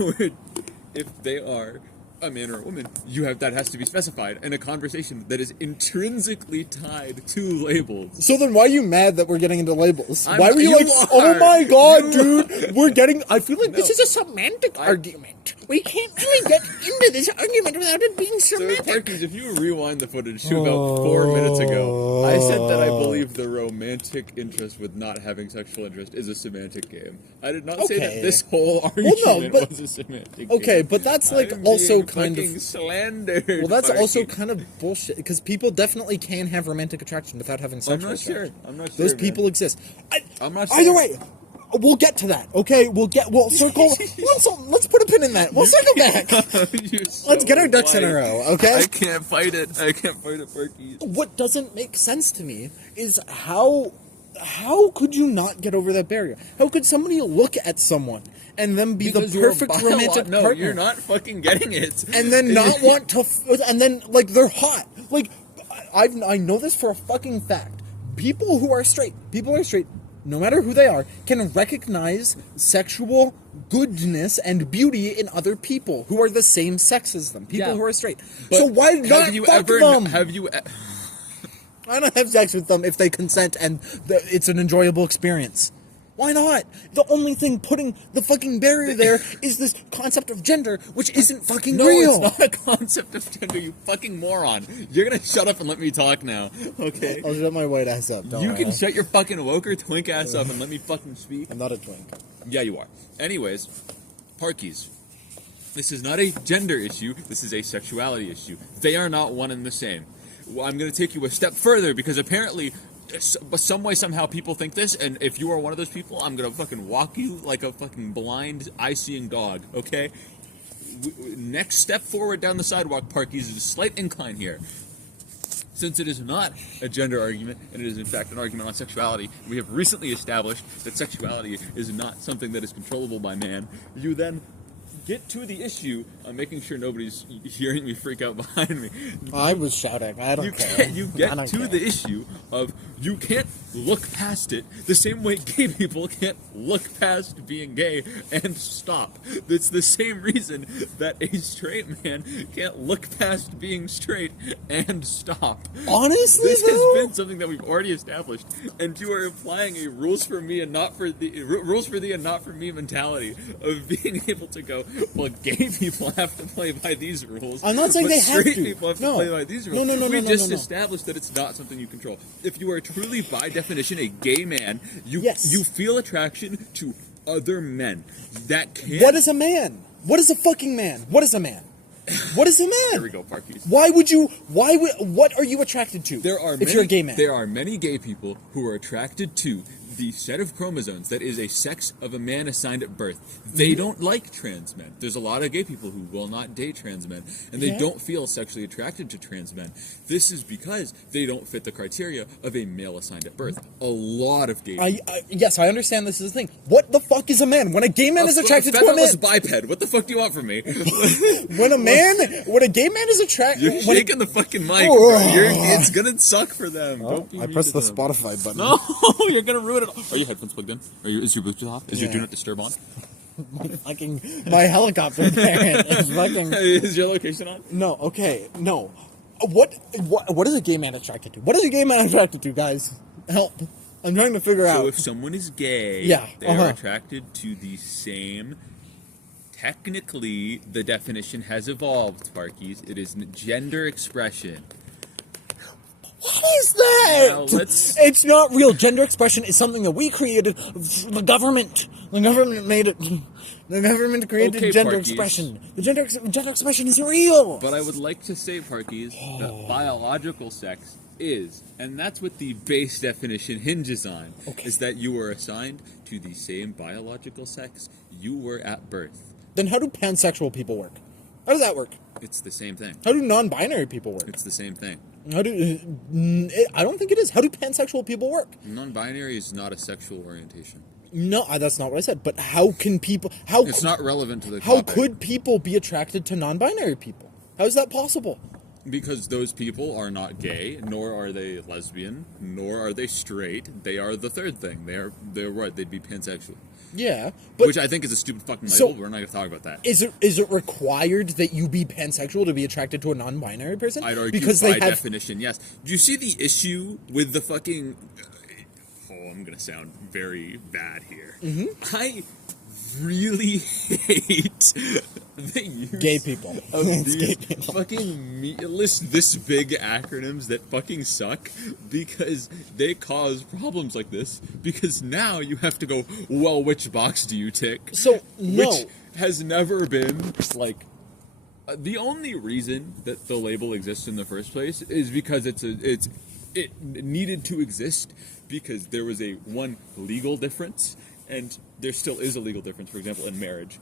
if they are a man or a woman, that has to be specified in a conversation that is intrinsically tied to labels. So then why are you mad that we're getting into labels? Why Why were you like, oh my god, dude, we're getting... I feel like this is a semantic argument. We can't really get into this argument without it being semantic. So, Parkies, if you rewind the footage to about 4 minutes ago, I said that I believe the romantic interest with not having sexual interest is a semantic game. I did not say that this whole argument was a semantic game. Okay, but that's like also kind of slandered. Well, that's Parkies. also kind of bullshit, because people definitely can have romantic attraction without having sexual attraction. I'm not sure. Those people exist. I'm not sure. Either way, we'll get to that. Okay, we'll circle. Let's put a pin in that. We'll circle back. Let's get our ducks in a row. Okay. I can't fight it, Parkies. What doesn't make sense to me is how could you not get over that barrier? How could somebody look at someone and then be the perfect romantic partner? No, you're not fucking getting it. And then not want to, and then like they're hot. Like I know this for a fucking fact. People who are straight, no matter who they are, can recognize sexual goodness and beauty in other people who are the same sex as them. People who are straight. So why not fuck them? Why not have sex with them if they consent and it's an enjoyable experience? Why not? The only thing putting the fucking barrier there is this concept of gender, which isn't fucking real. No, it's not a concept of gender, you fucking moron. You're gonna shut up and let me talk now, okay? I'll shut my white ass up, You can shut your fucking woke or twink ass up and let me fucking speak. I'm not a twink. Yeah, you are. Anyways, Parkies. This is not a gender issue, this is a sexuality issue. They are not one and the same. Well, I'm gonna take you a step further, because apparently... some way, somehow, people think this, and if you are one of those people, I'm gonna fucking walk you like a fucking blind, eye-seeing dog, okay? Next step forward down the sidewalk, Parkies, is a slight incline here. Since it is not a gender argument, and it is in fact an argument on sexuality, we have recently established that sexuality is not something that is controllable by man, you then get to the issue. I'm making sure nobody's hearing me freak out behind me. I was shouting. I don't care. You get to the issue of you can't look past it the same way gay people can't look past being gay and stop. It's the same reason that a straight man can't look past being straight and stop. Honestly, this has been something that we've already established, and you are implying a rules for me and not for thee and not for me mentality of being able to go, well, gay people have to play by these rules. I'm not saying they have to. Straight people have to play by these rules. No. We've just established that it's not something you control. If you are truly, by definition, a gay man, you feel attraction to other men. That can't... What is a man? What is a fucking man? What is a man? What is a man? There we go, Parkies. What are you attracted to? You're a gay man? There are many gay people who are attracted to the set of chromosomes that is a sex of a man assigned at birth. They don't like trans men. There's a lot of gay people who will not date trans men, and they don't feel sexually attracted to trans men. This is because they don't fit the criteria of a male assigned at birth. A lot of gay people. Yes, I understand this is the thing. What the fuck is a man? When a gay man is attracted to a man... featherless biped. What the fuck do you want from me? when a gay man is attracted... You're shaking the fucking mic. It's gonna suck for them. Oh, I pressed the Spotify button. No, you're gonna ruin it. Are your headphones plugged in? Is your Bluetooth off? Is your Do Not Disturb on? My helicopter parent is fucking... Is your location on? No, okay, no. What is a gay man attracted to? What is a gay man attracted to, guys? Help. I'm trying to figure out. So if someone is gay, they are attracted to the same... Technically, the definition has evolved, Parkies. It is gender expression. What is that? Now, it's not real. Gender expression is something that we created. The government made it. The government created gender expression. The gender expression is real. But I would like to say, Parkies, that biological sex is, and that's what the base definition hinges on, is that you were assigned to the same biological sex you were at birth. Then how do pansexual people work? How does that work? It's the same thing. How do non-binary people work? It's the same thing. I don't think it is. How do pansexual people work? Non-binary is not a sexual orientation. No, that's not what I said. But how can people... It's not relevant to the How topic. could people be attracted to non-binary people? How is that possible? Because those people are not gay, nor are they lesbian, nor are they straight. They are the third thing. They're right. They'd be pansexual. Yeah, but... Which I think is a stupid fucking label, but we're not going to talk about that. Is it required that you be pansexual to be attracted to a non-binary person? I'd argue because by definition, yes. Do you see the issue with the fucking... I'm going to sound very bad here. Mm-hmm. I really hate the use gay people of these fucking meatless, this big acronyms that fucking suck because they cause problems like this. Because now you have to go, well, which box do you tick? So no, which has never been like. The only reason that the label exists in the first place is because it needed to exist because there was a legal difference. And there still is a legal difference, for example, in marriage.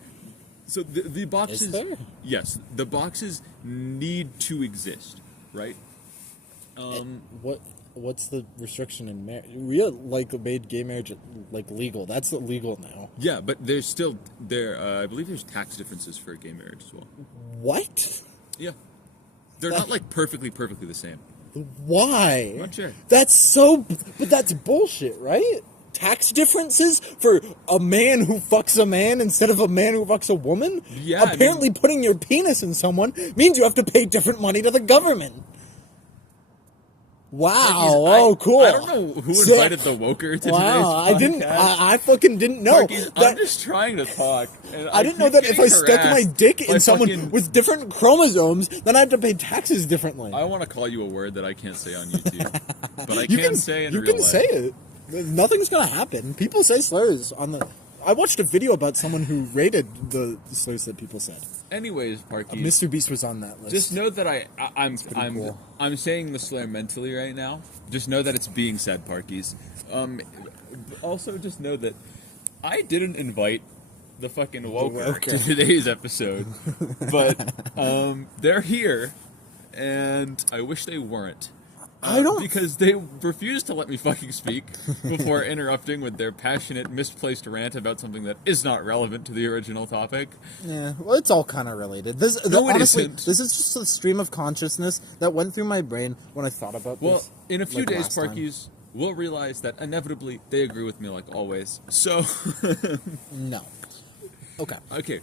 So the boxes... Is there? Yes, the boxes need to exist, right? What's the restriction in marriage? Real made gay marriage legal. That's illegal now. Yeah, but there's still I believe there's tax differences for gay marriage as well. What? Yeah, they're not perfectly the same. Why? I'm not sure. But that's bullshit, right? Tax differences for a man who fucks a man instead of a man who fucks a woman? Yeah. Apparently putting your penis in someone means you have to pay different money to the government. Wow. Cool. I don't know who invited the woker to today's podcast. I fucking didn't know. I'm just trying to talk. And I didn't know that if I stuck my dick in someone with different chromosomes, then I have to pay taxes differently. I want to call you a word that I can't say on YouTube. But I can say in real life. You can say it. Nothing's gonna happen. People say slurs on the... I watched a video about someone who rated the slurs that people said. Anyways, Parky, Mr. Beast was on that list. Just know that cool. I'm saying the slur mentally right now. Just know that it's being said, Parkies. Also, just know that I didn't invite the fucking woker to today's episode, but they're here, and I wish they weren't. I don't... Because they refused to let me fucking speak before interrupting with their passionate, misplaced rant about something that is not relevant to the original topic. Yeah, well, it's all kind of related. Honestly, this is just a stream of consciousness that went through my brain when I thought about this. Well, in a few days, Parkies will realize that inevitably they agree with me like always. So... No. Okay. Okay.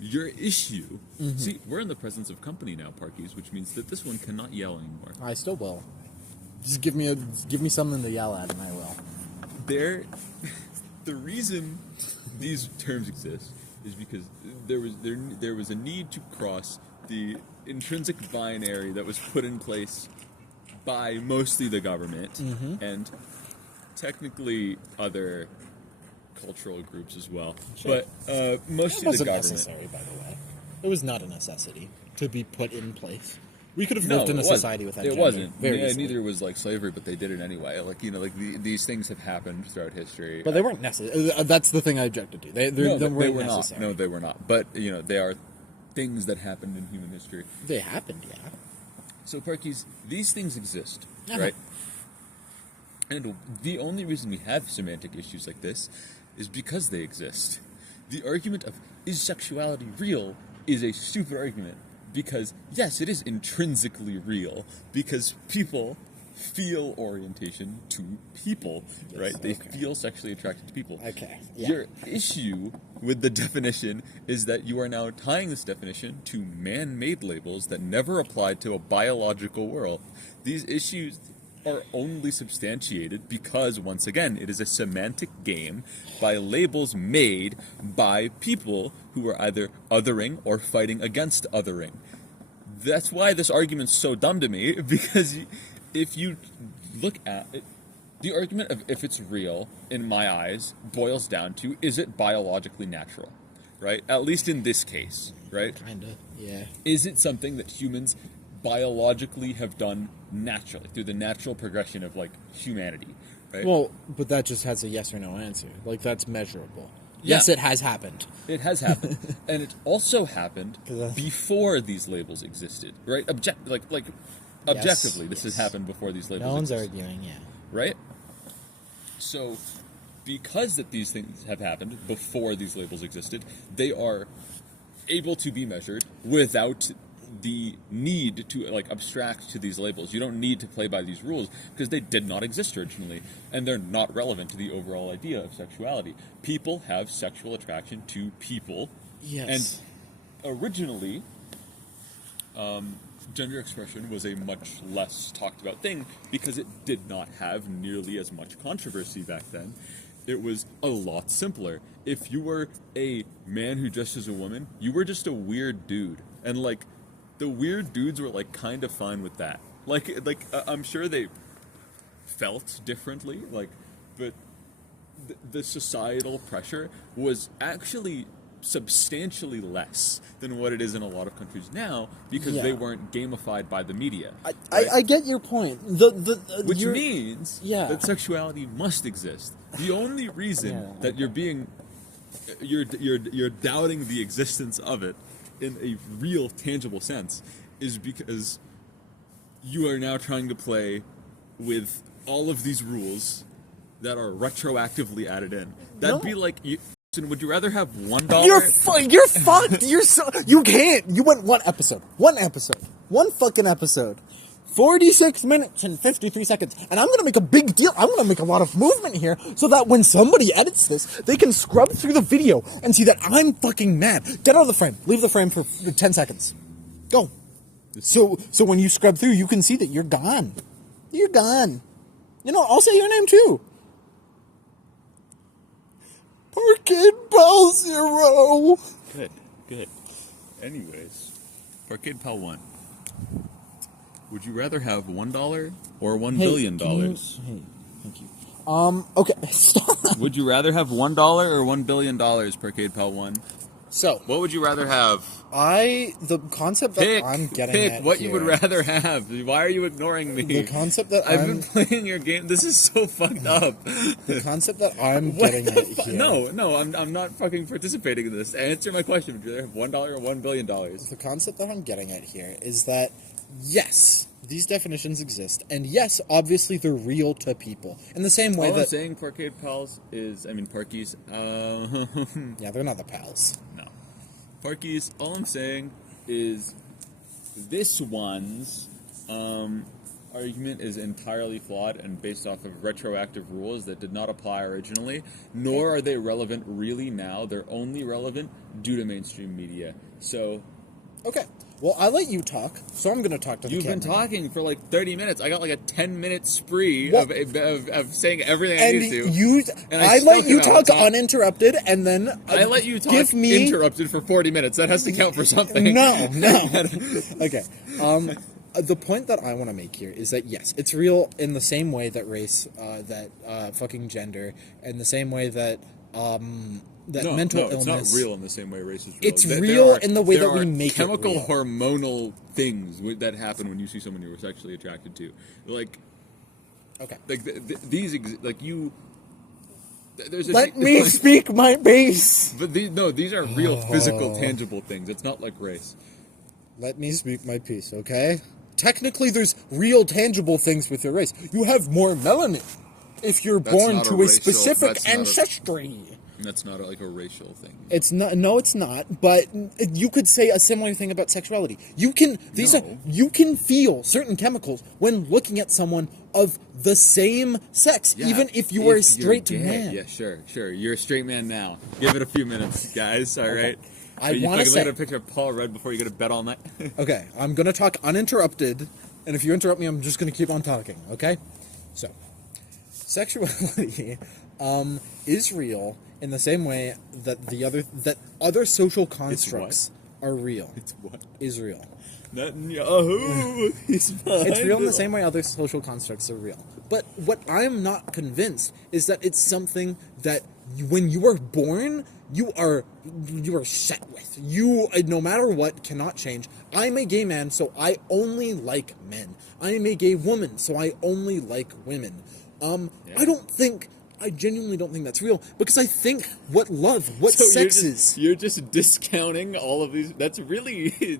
Your issue... Mm-hmm. See, we're in the presence of company now, Parkies, which means that this one cannot yell anymore. I still will. Just give me something to yell at, and I will. The reason these terms exist is because there was a need to cross the intrinsic binary that was put in place by mostly the government and technically other cultural groups as well. Sure. But mostly it wasn't the government. Necessary, by the way. It was not a necessity to be put in place. We could have No, lived in it a wasn't. society without It gender. wasn't. Very Yeah, easily. neither was like slavery, but they did it anyway. Like, these things have happened throughout history. But they weren't necessary. That's the thing I objected to. They they weren't were necessary. not. No, they were not. But they are things that happened in human history. They happened, yeah. So, Parkies, these things exist, Uh-huh. right? And the only reason we have semantic issues like this is because they exist. The argument of is sexuality real is a stupid argument because, yes, it is intrinsically real because people feel orientation to people, Yes, right? They okay. feel sexually attracted to people. Okay, yeah. Your issue with the definition is that you are now tying this definition to man-made labels that never applied to a biological world. These issues are only substantiated because, once again, it is a semantic game by labels made by people who are either othering or fighting against othering. That's why this argument's so dumb to me, because if you look at it, the argument of if it's real, in my eyes, boils down to, is it biologically natural, right? At least in this case, right? Kinda, yeah. Is it something that humans biologically have done naturally, through the natural progression of, like, humanity, right? Well, but that just has a yes or no answer. Like, that's measurable. Yeah. Yes, it has happened. It has happened. And it also happened 'Cause that's- before these labels existed, right? Objectively, this has yes. happened before these labels No one's existed. arguing, yeah. Right? So, because that these things have happened before these labels existed, they are able to be measured without the need to, like, abstract to these labels. You don't need to play by these rules because they did not exist originally, and they're not relevant to the overall idea of sexuality. People have sexual attraction to people, Yes. and originally, gender expression was a much less talked about thing because it did not have nearly as much controversy back then. It was a lot simpler. If you were a man who dressed as a woman, you were just a weird dude. And, like, the weird dudes were, like, kind of fine with that. I'm sure they felt differently, like, but the societal pressure was actually substantially less than what it is in a lot of countries now because Yeah. they weren't gamified by the media. I get your point. Which means yeah. that sexuality must exist. The only reason Yeah, that you're doubting the existence of it in a real, tangible sense is because you are now trying to play with all of these rules that are retroactively added in. That'd No. be like, would you rather have $1? You're fucked. You can't. You went one episode, one fucking episode. 46 minutes and 53 seconds. And I'm going to make a big deal. I'm going to make a lot of movement here so that when somebody edits this, they can scrub through the video and see that I'm fucking mad. Get out of the frame. Leave the frame for 10 seconds. Go. So when you scrub through, you can see that you're gone. You're gone. I'll say your name too. Parkade Pal 0. Good. Anyways, Parkade Pal 1. Would you rather have $1 or $1 billion? Hey, thank you. Okay, stop. Would you rather have $1 or $1 billion, Parkade Pal 1? So, What would you rather have? the concept that I'm getting at Pick what here, you would rather have. Why are you ignoring me? The concept that I've been playing your game. This is so fucked up. The concept that I'm What getting the at fu- here. No, I'm not fucking participating in this. Answer my question. Would you rather have $1 or $1 billion? The concept that I'm getting at here is that, yes, these definitions exist, and yes, obviously they're real to people. In the same way All I'm that... saying, Parkade Pals, Parkies, Yeah, they're not the pals. no. Parkies, all I'm saying is this one's argument is entirely flawed and based off of retroactive rules that did not apply originally, nor are they relevant really now. They're only relevant due to mainstream media. So, Okay, well, I let you talk, so I'm going to talk to the you've been camera. talking for like 30 minutes. I got like a 10-minute spree What? of saying everything I And need to. you, And I still let you cannot talk talk. uninterrupted, and then I let you talk give me interrupted for 40 minutes. That has to count for something. No. Okay. The point that I want to make here is that yes, it's real in the same way that race, that fucking gender, in the same way that no, mental no, illness. it's not real in the same way race is real. It's real in the way that we make it chemical real. hormonal things that happen when you see someone you're sexually attracted to. Like, Okay. like these like you. There's a, Let me speak my piece. But these are real physical, tangible things. It's not like race. Let me speak my piece, okay? Technically, there's real, tangible things with your race. You have more melanin if you're born not to a a racial- specific that's not a- ancestry. That's not like a racial thing. It's not. No, it's not. But you could say a similar thing about sexuality. You can. No. You can feel certain chemicals when looking at someone of the same sex, Yeah, even if you are a straight you're gay. man. Yeah, sure. You're a straight man now. Give it a few minutes, guys. All right. I You want to fucking say. look at a picture of Paul Rudd before you go to bed all night. Okay, I'm gonna talk uninterrupted, and if you interrupt me, I'm just gonna keep on talking. Okay, so sexuality is real in the same way that other social constructs are real. It's what? Is real. Netanyahu. He's fine. It's real in the same way other social constructs are real. But what I'm not convinced is that it's something that when you are born, you are set with. You, no matter what, cannot change. I'm a gay man, so I only like men. I am a gay woman, so I only like women. I genuinely don't think that's real, because I think what sex is. You're just discounting all of these. That's really.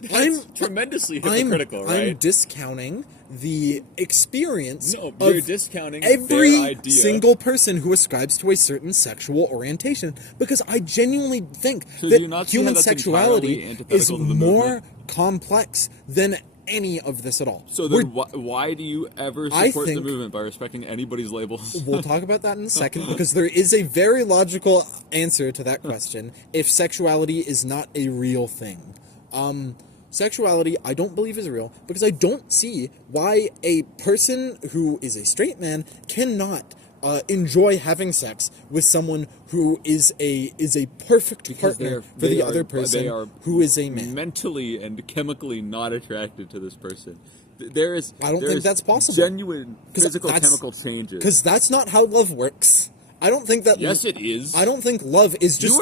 That's tremendously hypocritical, right? I'm discounting the experience No, of you're discounting every their idea. single person who ascribes to a certain sexual orientation, because I genuinely think So do you that not see human how that's sexuality entirely is antithetical to the more movement? complex than any of this at all. So then, why do you ever I support the think- movement by respecting anybody's labels? We'll talk about that in a second, because there is a very logical answer to that question if sexuality is not a real thing. Sexuality, I don't believe is real, because I don't see why a person who is a straight man cannot enjoy having sex with someone who is a perfect partner for the other person who is a man. Mentally and chemically not attracted to this person. There is. I don't think that's possible. Genuine 'Cause physical that's- chemical changes. Because that's not how love works. I don't think that. Yes, it is. I don't think love is just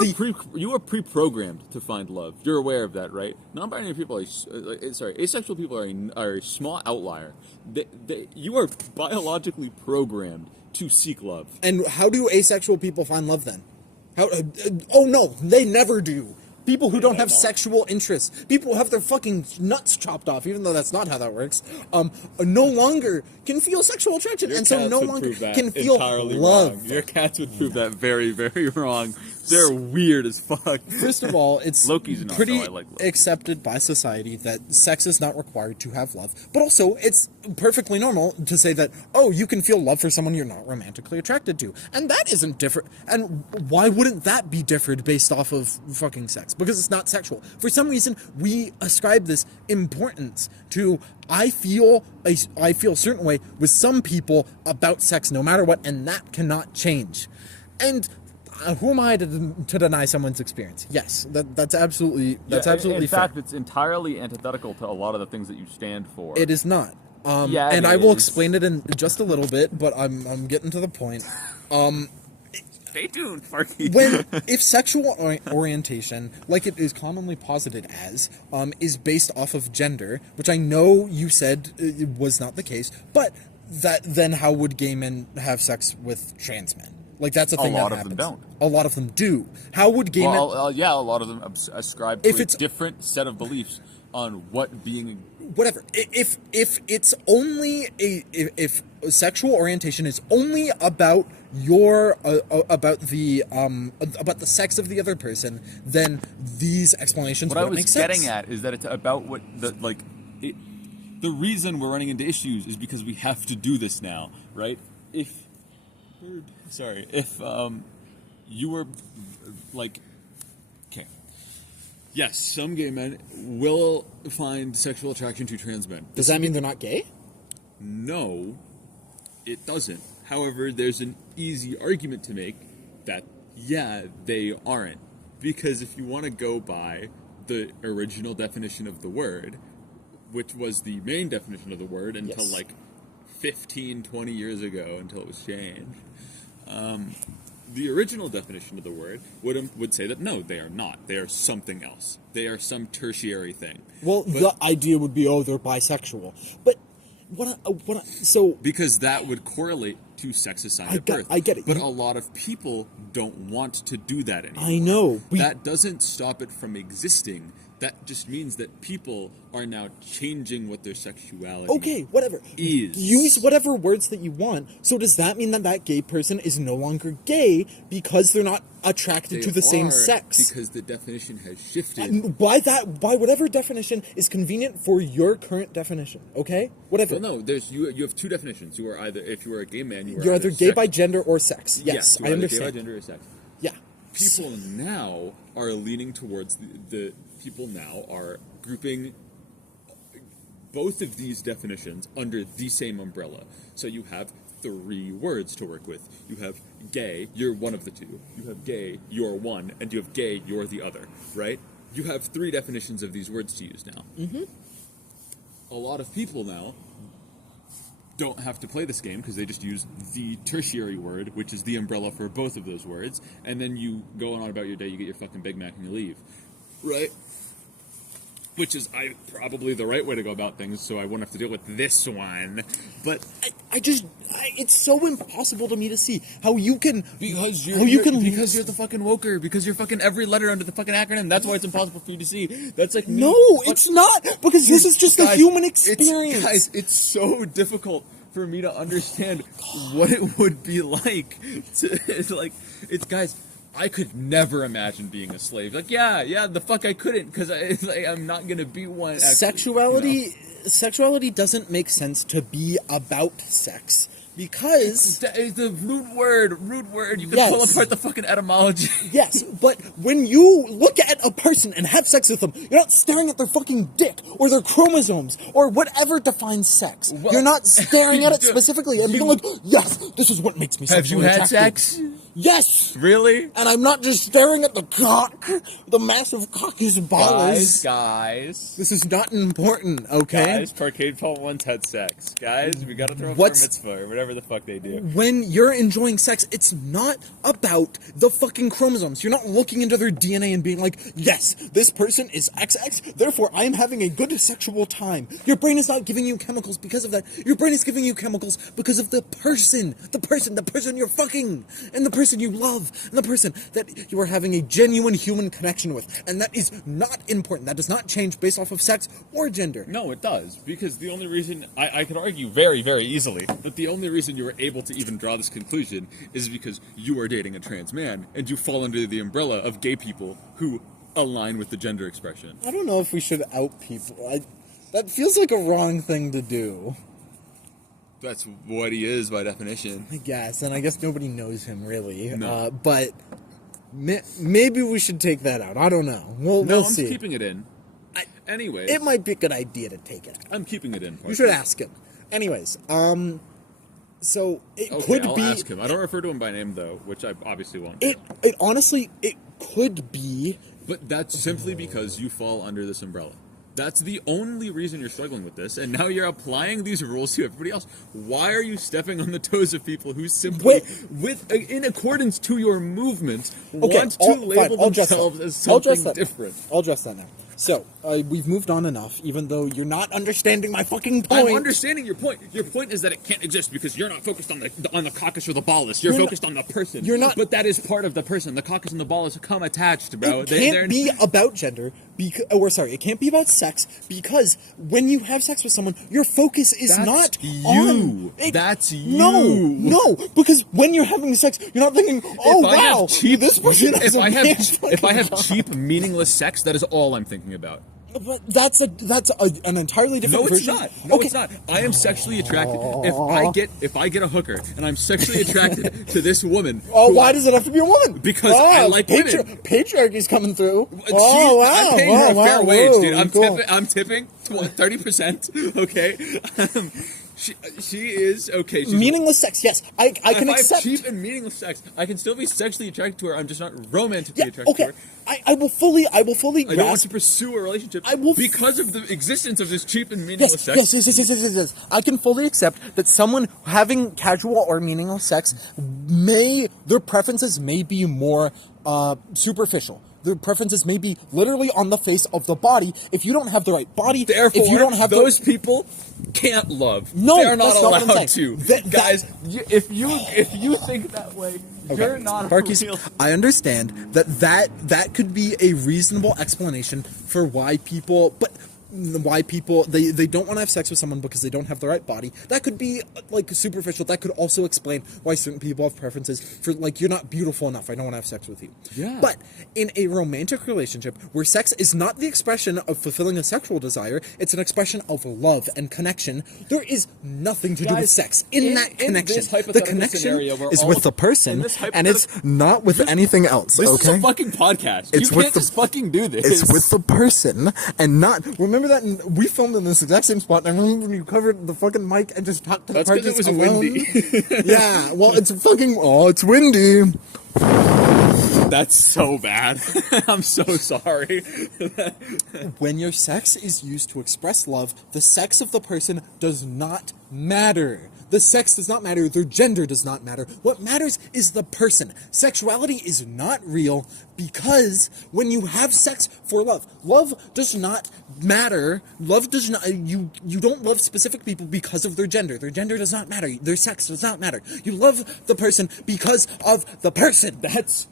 you are pre-programmed to find love. You're aware of that, right? Non-binary people asexual people are a small outlier. You are biologically programmed to seek love. And how do asexual people find love then? How? Oh no, they never do. People who don't have sexual interests, people who have their fucking nuts chopped off, even though that's not how that works, no longer can feel sexual attraction, and so no longer can feel love. Wrong. Your cats would prove that very, very wrong. They're weird as fuck. First of all, it's Loki's not, pretty so I like Loki. accepted by society that sex is not required to have love. But also, it's perfectly normal to say that, oh, you can feel love for someone you're not romantically attracted to. And that isn't different. And why wouldn't that be different based off of fucking sex? Because it's not sexual. For some reason, we ascribe this importance to, I feel a certain way with some people about sex no matter what, and that cannot change. And who am I to deny someone's experience? Yes, that's absolutely In fair. fact, it's entirely antithetical to a lot of the things that you stand for. It is not. Yeah, and it I will is. explain it in just a little bit, but I'm getting to the point. Stay tuned, Parky. If sexual orientation, like it is commonly posited as, is based off of gender, which I know you said was not the case, but then how would gay men have sex with trans men? Like, that's a thing that happens. A lot of them don't. A lot of them do. How would gay men... a lot of them ascribe to a different set of beliefs on what being... Whatever. If it's only if sexual orientation is only about about the sex of the other person, then these explanations What I wouldn't was make sense. getting at is that it's about what the reason we're running into issues is because we have to do this now, right? If you were like, okay, yes, some gay men will find sexual attraction to trans men. Does that mean they're not gay? No, it doesn't. However, there's an easy argument to make that, yeah, they aren't. Because if you want to go by the original definition of the word, which was the main definition of the word until like 15, 20 years ago, until it was changed, The original definition of the word would say that no, they are not. They are something else. They are some tertiary thing. Well, the idea would be, they're bisexual. But so because that would correlate to sex assigned at birth. I get it. But a lot of people don't want to do that anymore. I know. That doesn't stop it from existing. That just means that people are now changing what their sexuality whatever. is. Use whatever words that you want. So does that mean that that gay person is no longer gay because they're not attracted to the same sex? Because the definition has shifted. And by whatever definition is convenient for your current definition, okay? Whatever. Well, no, you have two definitions. You are either, if you are a gay man, you're either gay by gender or sex. Yes, I understand. Gay by gender or sex. Yeah. People now are leaning towards the people now are grouping both of these definitions under the same umbrella. So you have 3 words to work with. You have gay, you're one of the two. You have gay, you're one, and you have gay, you're the other, right? You have 3 definitions of these words to use now. Mm-hmm. A lot of people now don't have to play this game because they just use the tertiary word, which is the umbrella for both of those words, and then you go on about your day, you get your fucking Big Mac, and you leave. Right? Which is probably the right way to go about things, so I won't have to deal with this one. But it's so impossible to me to see how you can because you're the fucking woker, because you're fucking every letter under the fucking acronym. That's why it's impossible for you to see. That's like no, it's not, because this is just a human experience. It's so difficult for me to understand what it would be like to guys. I could never imagine being a slave. Like, the fuck I couldn't, because I'm not gonna be one. Actually, Sexuality doesn't make sense to be about sex. Because it's the rude word. You can pull apart the fucking etymology. Yes, but when you look at a person and have sex with them, you're not staring at their fucking dick or their chromosomes or whatever defines sex. Well, you're not staring at it specifically and being like, yes, this is what makes me sexually attracted. Have you had sex? Yes! Really? And I'm not just staring at the cock, the massive cocky's ballers. Guys. This is not important, okay? Guys, Parkade Pal once had sex. Guys, we gotta throw a bar mitzvah or whatever the fuck they do. When you're enjoying sex, it's not about the fucking chromosomes. You're not looking into their DNA and being like, yes, this person is XX, therefore I am having a good sexual time. Your brain is not giving you chemicals because of that. Your brain is giving you chemicals because of the person you're fucking, and the person you love, and the person that you are having a genuine human connection with. And that is not important. That does not change based off of sex or gender. No, it does. Because the only reason, I can argue very, very easily, that the only reason you were able to even draw this conclusion is because you are dating a trans man, and you fall under the umbrella of gay people who align with the gender expression. I don't know if we should out people. That feels like a wrong thing to do. That's what he is by definition. I guess, and I guess nobody knows him really. No. But maybe we should take that out. I don't know. We'll see. I'm keeping it in. Anyways. It might be a good idea to take it out. I'm keeping it in. You should ask him. Anyways, so it could be... I'll ask him. I don't refer to him by name, though, which I obviously won't. It honestly, it could be... But that's simply because you fall under this umbrella. That's the only reason you're struggling with this, and now you're applying these rules to everybody else. Why are you stepping on the toes of people who simply, in accordance to your movement, want to label themselves as something different? I'll address that now. So, we've moved on enough, even though you're not understanding my fucking point. I'm understanding your point. Your point is that it can't exist because you're not focused on the caucus or the ballus. You're focused on the person. You're not. But that is part of the person. The caucus and the ballus come attached, bro. It can't be about gender. It can't be about sex, because when you have sex with someone, your focus is not on... That's you. No, because when you're having sex, you're not thinking, this person has If I have cheap, meaningless sex, that is all I'm thinking about. But that's an entirely different version. No, it's not. I am sexually attracted. If I get a hooker and I'm sexually attracted to this woman. Why does it have to be a woman? Because I like women. Patriarchy's coming through. I'm paying her a fair wage, dude. I'm tipping 30%. Okay. She is okay. She's Meaningless sex, yes. I can if I have accept. cheap and meaningless sex, I can still be sexually attracted to her. I'm just not romantically attracted okay. to her. I will fully I don't want grasp. to pursue a relationship I will because of the existence of this cheap and meaningless sex. Yes. I can fully accept that someone having casual or meaningless sex their preferences may be more superficial. Their preferences may be literally on the face of the body. If you don't have the right body, Therefore, if you don't have those people can't love. No, they're not that's not what I'm allowed saying. to. Guys, if you think that way, you're not Parkes, real. I understand that could be a reasonable explanation for why people they don't want to have sex with someone because they don't have the right body. That could be like superficial. That could also explain why certain people have preferences for like, you're not beautiful enough, I don't want to have sex with you. Yeah. But in a romantic relationship where sex is not the expression of fulfilling a sexual desire, it's an expression of love and connection, there is nothing to do with sex in that connection. This The hypothetical connection scenario where is all with the of- person, in this and it's not with anything else. This okay? is a fucking podcast. It's You with can't the- just fucking do this. It's with the person and not. Remember that we filmed in this exact same spot. And I remember when you covered the fucking mic and just talked to That's the because Parkes it was alone. windy. Yeah, well, it's fucking. Oh, it's windy. That's so bad. I'm so sorry. When your sex is used to express love, the sex of the person does not matter. The sex does not matter. Their gender does not matter. What matters is the person. Sexuality is not real because when you have sex for love, love does not matter. Love does not. You don't love specific people because of their gender. Their gender does not matter. Their sex does not matter. You love the person because of the person. That's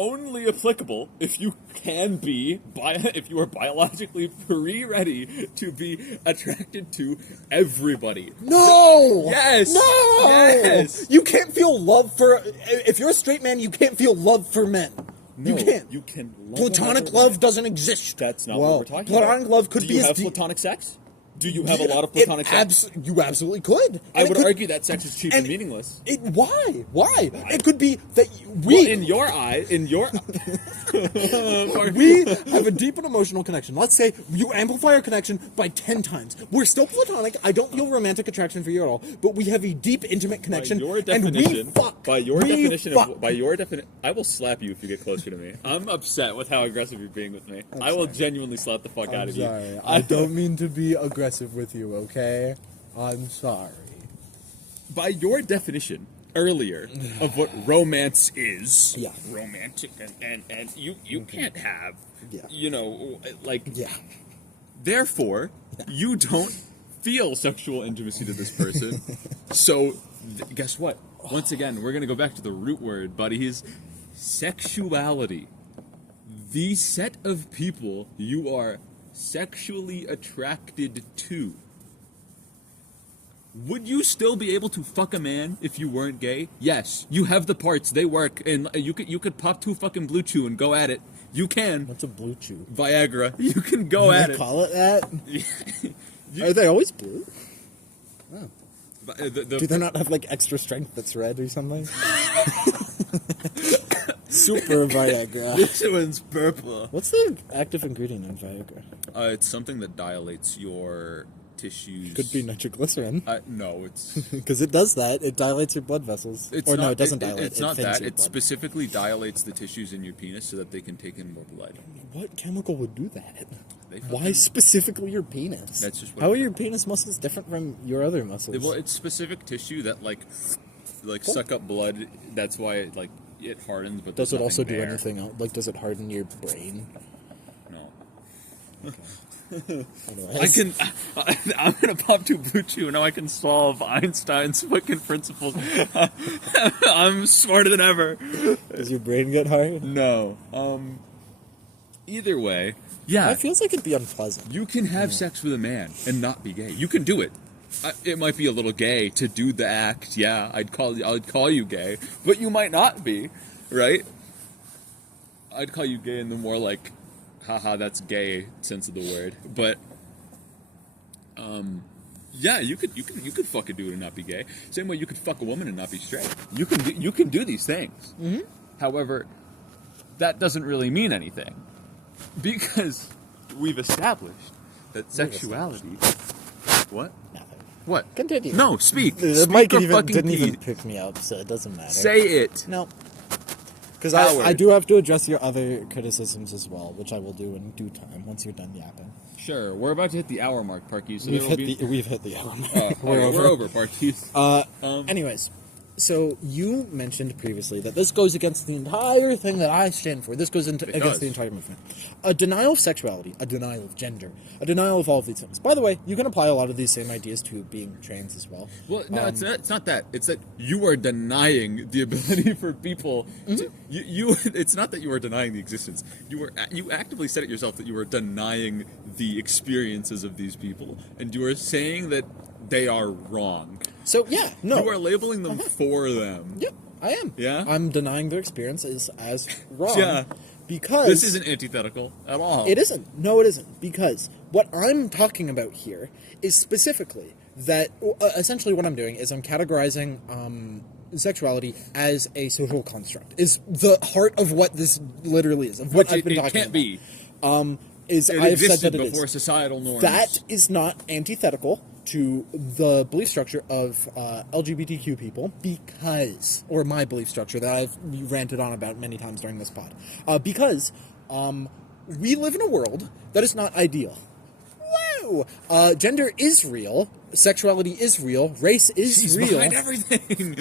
only applicable if you can be, if you are biologically pre-ready to be attracted to everybody. No! Yes! No! Yes! You can't feel love for... If you're a straight man, you can't feel love for men. No, you can't. You can love Platonic love doesn't exist. That's not Well, what we're talking about. platonic love could Do be you as have deep... platonic sex? Do you have a lot of platonic sex? You absolutely could. I And would it could- argue that sex is cheap and meaningless. Why? Why? It could be that we... Well, in your eye, we have a deep and emotional connection. Let's say you amplify our connection by 10 times. We're still platonic. I don't feel romantic attraction for you at all, but we have a deep, intimate connection. By your and we definition, fuck. by your We definition, fuck. I will slap you if you get closer to me. I'm upset with how aggressive you're being with me. I will genuinely slap the fuck out of you. Sorry. I don't mean to be aggressive with you, okay? I'm sorry. By your definition earlier of what romance is, Yeah. romantic, and you can't have, Yeah. you know, like, Yeah. therefore, you don't feel sexual intimacy to this person. So, guess what? Once again, we're going to go back to the root word, buddies. Sexuality. The set of people you are sexually attracted to. Would you still be able to fuck a man if you weren't gay? Yes. You have the parts, they work, and you could pop 2 fucking Blue Chew and go at it. You can. What's a blue chew? Viagra. You can go at They it. call it that? Are they always blue? Do they not have like extra strength that's red or something? Super Viagra. This one's purple. What's the active ingredient in Viagra? It's something that dilates your tissues. Could be nitroglycerin. No, it's Because it does that. It dilates your blood vessels. it's or not, no, it doesn't dilate. It's it not thins that. your It blood. specifically dilates the tissues in your penis so that they can take in more blood. What chemical would do that? They Why fucking- specifically your penis? That's just what- How are your penis muscles different from your other muscles? Well, it's specific tissue that like suck up blood. That's why it hardens. But does it there's also nothing do there. anything else? Like, does it harden your brain? No. Anyways. I'm gonna pop 2 Blue Chew. Now I can solve Einstein's fucking principles. I'm smarter than ever. Does your brain get hard? No. Either way, yeah. That feels like it'd be unpleasant. You can have sex with a man and not be gay. You can do it. It might be a little gay to do the act. Yeah, I'd call you gay, but you might not be, right? I'd call you gay in the more like, haha, that's gay sense of the word. But, yeah, you could fuck a dude and not be gay. Same way you could fuck a woman and not be straight. You can do these things. Mm-hmm. However, that doesn't really mean anything. Because we've established that sexuality... What? Nothing. What? Continue. No, speak. The Speak mic or didn't fucking even pee. pick me up, so it doesn't matter. Say it. No. Because Howard. I do have to address your other criticisms as well, which I will do in due time once you're done yapping. Sure, we're about to hit the hour mark, Parky. So We've hit the hour. we're over, Parky. Anyways, so you mentioned previously that this goes against the entire thing that I stand for. This goes against does. the entire movement. A denial of sexuality, a denial of gender, a denial of all of these things. By the way, you can apply a lot of these same ideas to being trans as well. Well, no, it's not that. It's that you are denying the ability for people to. You. It's not that you are denying the existence. You actively said it yourself that you are denying the experiences of these people, and you are saying that they are wrong. So, yeah, no. You are labeling them for them. Yep, I am. Yeah? I'm denying their experiences as wrong. Yeah. Because... This isn't antithetical at all. It isn't. No, it isn't. Because what I'm talking about here is specifically that... essentially what I'm doing is I'm categorizing sexuality as a social construct. Is the heart of what this literally is. Of what I've been talking about. It can't be. Is It I've said existed that it before is. societal norms. That is not antithetical to the belief structure of LGBTQ people because, or my belief structure that I've ranted on about many times during this pod, because we live in a world that is not ideal. Woo! Gender is real. Sexuality is real. Race is He's real. behind everything.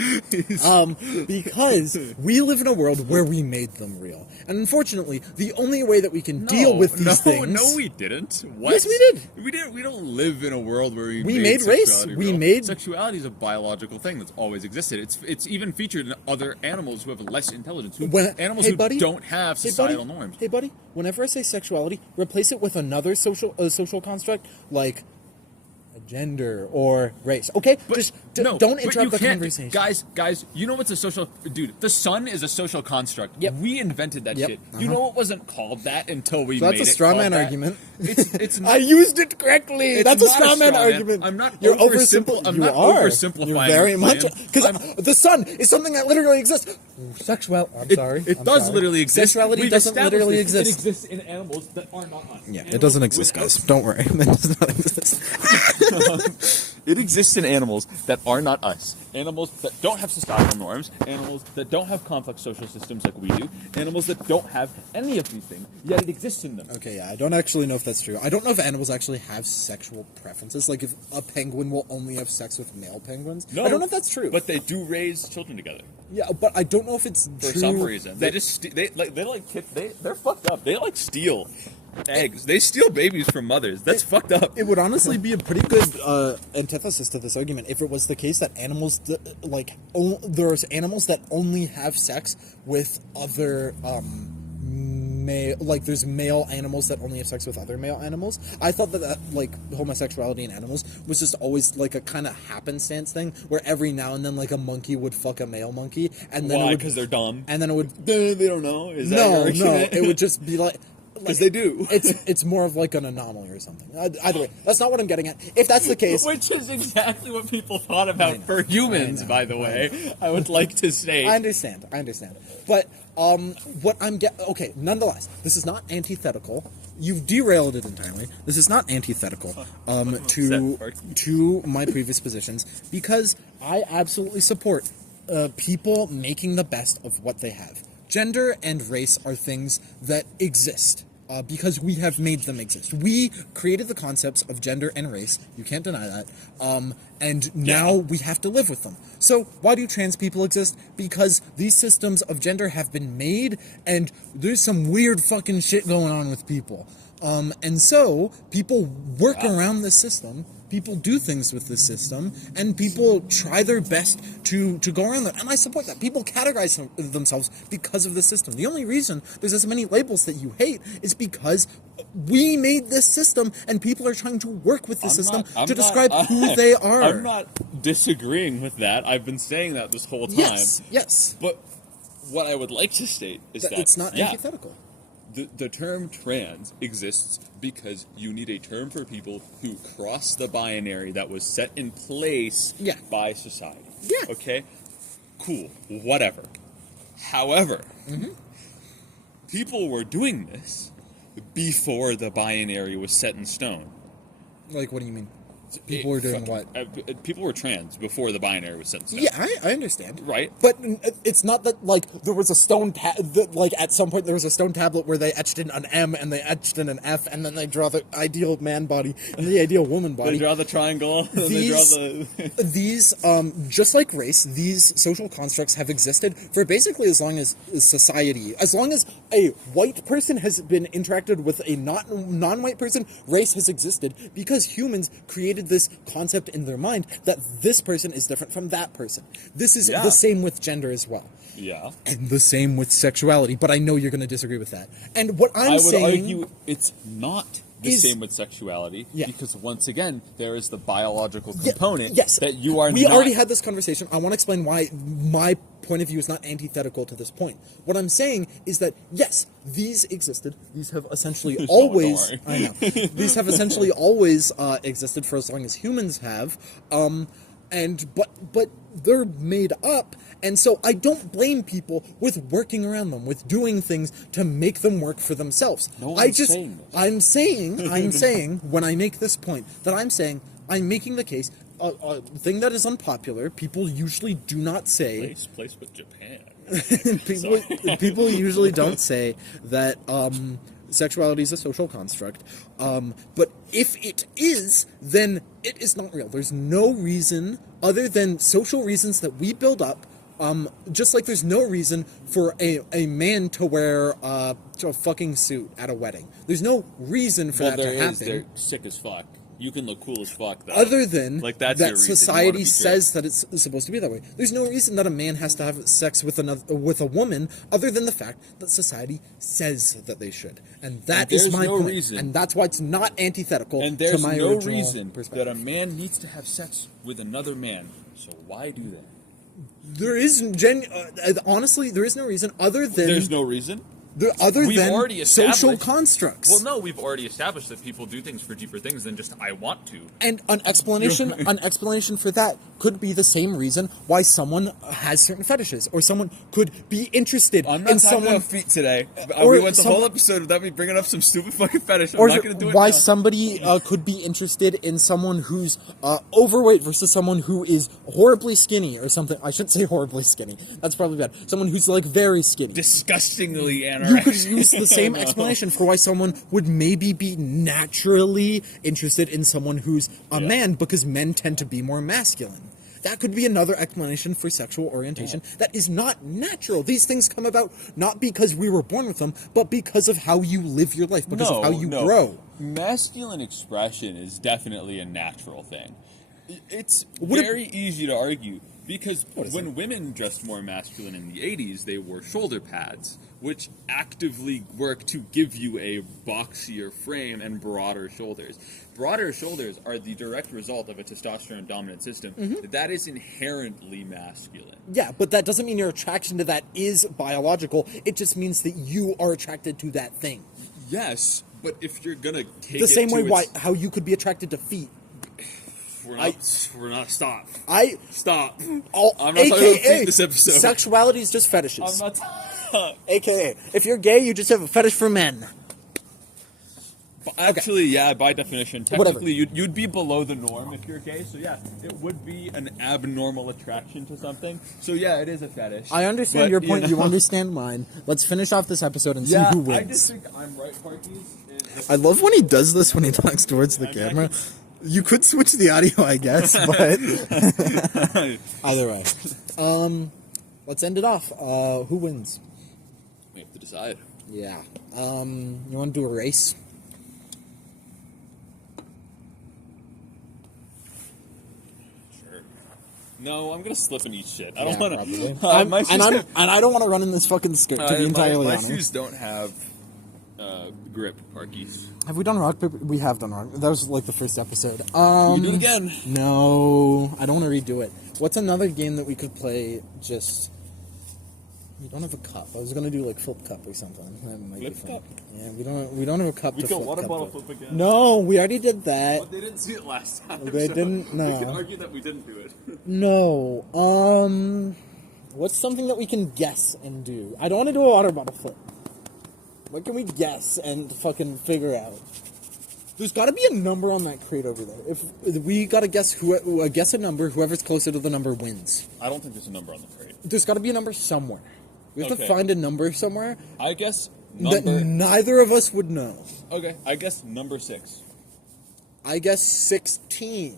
Because we live in a world where we made them real. And unfortunately, the only way that we can deal with these things... No, we didn't. What? Yes, we did. We didn't. We don't live in a world where we made race. sexuality We real. made... Sexuality is a biological thing that's always existed. It's even featured in other animals who have less intelligence. Animals who don't have societal norms. Hey, buddy. Whenever I say sexuality, replace it with another social construct, like... gender or race. Okay, But just no, don't but interrupt you the can't- conversation. Guys, you know what's a social... Dude, the sun is a social construct. Yep. We invented that Yep. shit. You know it wasn't called that until we So made that's a it straw called man that? argument. It's I used it correctly. It's That's a not straw man straw man. argument. I'm not You're oversimplifying. I'm you not are. oversimplifying You're very it, much man. because the sun is something that literally exists. Sexual. I'm sorry. It I'm does sorry. literally exist. Sexuality We've doesn't established literally this. exist. It exists in animals that are not us. Yeah, it Animals doesn't exist, without- guys. Don't worry. It does not exist. It exists in animals that are not us. Animals that don't have societal norms. Animals that don't have complex social systems like we do. Animals that don't have any of these things, yet it exists in them. Okay, yeah, I don't actually know if that's true. I don't know if animals actually have sexual preferences. Like, if a penguin will only have sex with male penguins. No, I don't know if that's true. But they do raise children together yeah, but I don't know if it's for true. some reason. They just they're fucked up. They like steal eggs. They steal babies from mothers. That's fucked up. It would honestly be a pretty good antithesis to this argument if it was the case that animals, there's animals that only have sex with other there's male animals that only have sex with other male animals. I thought that like homosexuality in animals was just always like a kind of happenstance thing where every now and then like a monkey would fuck a male monkey and then Why? it would, Because they're dumb. and then it would They don't know. Is that no your no argument? it would just be like Because they do. it's more of like an anomaly or something. Either way, that's not what I'm getting at. If that's the case, Which is exactly what people thought about I know, for humans, I know, by the I way. I would like to say. I understand. But what I'm okay. Nonetheless, this is not antithetical. You've derailed it entirely. This is not antithetical to my previous positions because I absolutely support people making the best of what they have. Gender and race are things that exist. Because we have made them exist. We created the concepts of gender and race. You can't deny that. And now we have to live with them. So why do trans people exist? Because these systems of gender have been made, and there's some weird fucking shit going on with people. And so people work around this system. People do things with this system, and people try their best to go around that. And I support that. People categorize themselves because of the system. The only reason there's as many labels that you hate is because we made this system, and people are trying to work with the system to describe who they are. I'm not disagreeing with that. I've been saying that this whole time. Yes. But what I would like to state is that It's not antithetical. The term trans exists because you need a term for people who cross the binary that was set in place by society. Yeah. Okay? Cool. Whatever. However, people were doing this before the binary was set in stone. Like, what do you mean? People were doing what? People were trans before the binary was set in stone. Yeah, I understand. Right. But it's not that, like, there was a stone like, at some point there was a stone tablet where they etched in an M and they etched in an F, and then they draw the ideal man body and the ideal woman body. They draw the triangle. These, just like race, these social constructs have existed for basically as long as society. As long as a white person has been interacted with a non-white person, race has existed because humans created this concept in their mind that this person is different from that person. This is the same with gender as well. Yeah. And the same with sexuality, but I know you're going to disagree with that. And what I would argue it's not the same with sexuality, yeah. because once again, there is the biological component yes. that you are We not... already had this conversation. I want to explain why my point of view is not antithetical to this point. What I'm saying is that, yes, these existed. These have essentially always... I know. These have essentially always existed for as long as humans have. But they're made up, and so I don't blame people with working around them, with doing things to make them work for themselves. No one's saying this. I'm saying when I make this point that I'm making the case, a thing that is unpopular, people usually do not say. Place with Japan. people usually don't say that sexuality is a social construct, but if it is, then it is not real. There's no reason other than social reasons that we build up, just like there's no reason for a man to wear a fucking suit at a wedding. There's no reason for that to happen. They're sick as fuck. You can look cool as fuck, though. Other than that's that society says that it's supposed to be that way. There's no reason that a man has to have sex with a woman, other than the fact that society says that they should. And that is my point. Reason. And that's why it's not antithetical to my original perspective. And there's no reason that a man needs to have sex with another man. So why do that? There is honestly, there is no reason other than... There's no reason? We've already social constructs. Well, no, we've already established that people do things for deeper things than just I want to. And an explanation for that could be the same reason why someone has certain fetishes, or someone could be interested in someone. About feet today. We went the whole episode without me bringing up some stupid fucking fetish. I'm not going to do it. Why now. somebody could be interested in someone who's overweight versus someone who is horribly skinny or something. I shouldn't say horribly skinny. That's probably bad. Someone who's like very skinny, disgustingly anorexic. You could use the same explanation for why someone would maybe be naturally interested in someone who's a man, because men tend to be more masculine. That could be another explanation for sexual orientation that is not natural. These things come about not because we were born with them, but because of how you live your life, because of how you grow. Masculine expression is definitely a natural thing. It's very easy to argue, because when women dressed more masculine in the 80s, they wore shoulder pads, which actively work to give you a boxier frame and broader shoulders. Broader shoulders are the direct result of a testosterone-dominant system. Mm-hmm. That is inherently masculine. Yeah, but that doesn't mean your attraction to that is biological. It just means that you are attracted to that thing. Yes, but if you're gonna take the same way how you could be attracted to feet. We're not. Stop. Stop. I'm not talking about feet this episode. Sexuality is just fetishes. I'm not. AKA, if you're gay, you just have a fetish for men. Actually, yeah, by definition, technically, you'd be below the norm if you're gay. So yeah, it would be an abnormal attraction to something. So yeah, it is a fetish. I understand your point. You understand mine. Let's finish off this episode and see who wins. I just think I'm right, Parkies. I love when he does this when he talks towards the camera. You could switch the audio, I guess, but either way. Let's end it off. Who wins? We have to decide. Yeah. You want to do a race? Sure. No, I'm gonna slip and eat shit. I don't want to. And I don't want to run in this fucking skirt. To be entirely honest, my shoes don't have grip, Parkies. Have we done rock paper? We have done rock. That was like the first episode. You do it again. No, I don't want to redo it. What's another game that we could play? Just we don't have a cup. I was gonna do like flip cup or something. That might be fun. Yeah, we don't have a cup. We to got flip water cup bottle with. Flip again. No, we already did that. But they didn't see it last time. They didn't. No. We can argue that we didn't do it. No. What's something that we can guess and do? I don't want to do a water bottle flip. What can we guess and fucking figure out? There's got to be a number on that crate over there. If we got to guess guess a number, whoever's closer to the number wins. I don't think there's a number on the crate. There's got to be a number somewhere. We have to Okay. find a number somewhere I guess that number. neither of us would know. Okay, I guess number 6. I guess 16.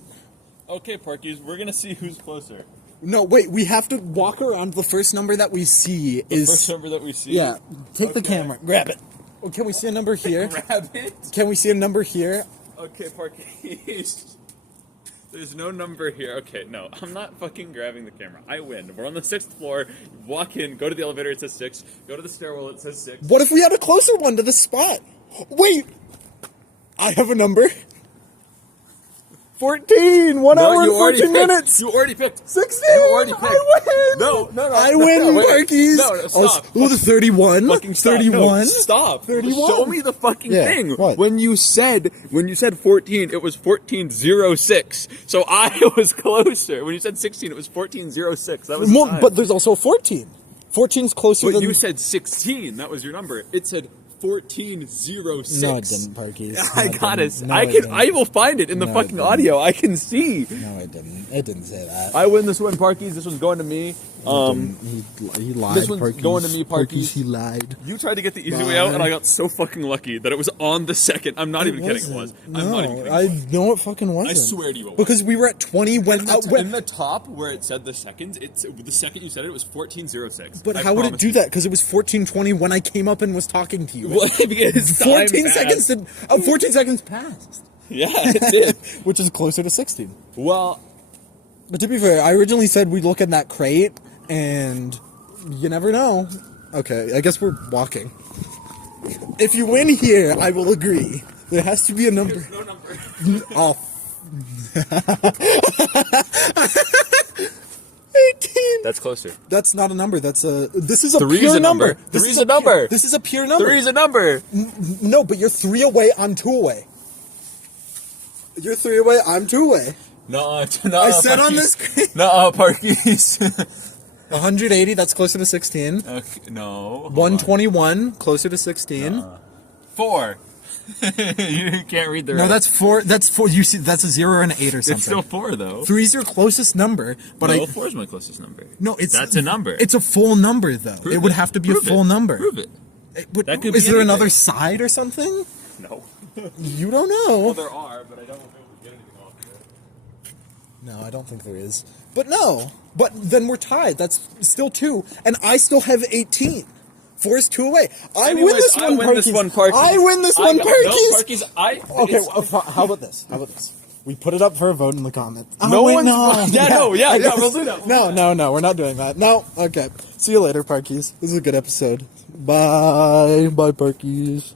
Okay, Parkies, we're gonna see who's closer. No, wait. We have to walk around. The first number that we see The is first number that we see. yeah. Take the Okay. camera. Grab it. Oh, can we see a number here? Grab it. Can we see a number here? Okay, Parkies. There's no number here. Okay, no, I'm not fucking grabbing the camera. I win. We're on the 6th floor. Walk in, go to the elevator, it says 6. Go to the stairwell, it says 6. What if we had a closer one to the spot? Wait! I have a number. 14! 1 hour and 14 minutes! You already picked. 16! You already picked. I win! No. I win, wait. Parkies! No, stop. Oh, the 31? Fucking stop. 31? No, stop. 31? Show me the fucking Yeah, thing. what? When you said 14, it was 1406. So I was closer. When you said 16, it was 1406. That was the time. But there's also a 14. 14's closer But than... you said 16. That was your number. It said 1406. No, it didn't, Parkies. I No, it got didn't. it. No, I it can. didn't. I will find it in the No, it fucking didn't. audio. I can see. No, it didn't. It didn't say that. I win this one, Parkies. This one's going to me. He lied, This one's Parkies. going to me, Parkies. He lied. You tried to get the easy way out, and I got so fucking lucky that it was on the second. I'm not even kidding. It was. No, I'm not even kidding. I It was. know it fucking wasn't. I swear to you, it was. Because we were at 20 when... In the top where it said the seconds, the second you said it was 1406. But I how would it promise do you. that? Because it was 14:20 when I came up and was talking to you. Well, because 14 time seconds passed. 14 seconds passed. Yeah, it did. Which is closer to 16. Well, But to be fair, I originally said we'd look in that crate, and you never know. Okay, I guess we're walking. If you win here, I will agree. There has to be a number. no number. Oh. 18. That's closer. That's not a number. This is a Three's pure a number. This Three's is a number. This is a pure number. 3's a number. No, but you're 3 away, I'm 2 away. You're 3 away, I'm 2 away. No, I said on this screen. No, Parkies. 180, that's closer to 16. Okay, no. 121, closer to 16. 4. You can't read the No, rest. that's 4. That's 4. You see, that's a 0 or an 8 or something. It's still 4 though. 3's your closest number, but No, I 4 is my closest number. no, it's That's a number. It's a full number though. Prove it would have to be Prove a full it. number. Prove it. That could Is be there anything. another side or something? No. You don't Well, know. there are, but I don't know if we get anything off of it. No, I don't think there is. But no. But then we're tied. That's still 2, and I still have 18. 4 is 2 away. I win this one, Parkies. I win this one, No, Parkies. Parkies, Okay, it's- how about this? How about this? We put it up for a vote in the comments. No Oh, wait, one's- no. Yeah, we'll do that. No, we're not doing that. No, okay. See you later, Parkies. This is a good episode. Bye. Bye, Parkies.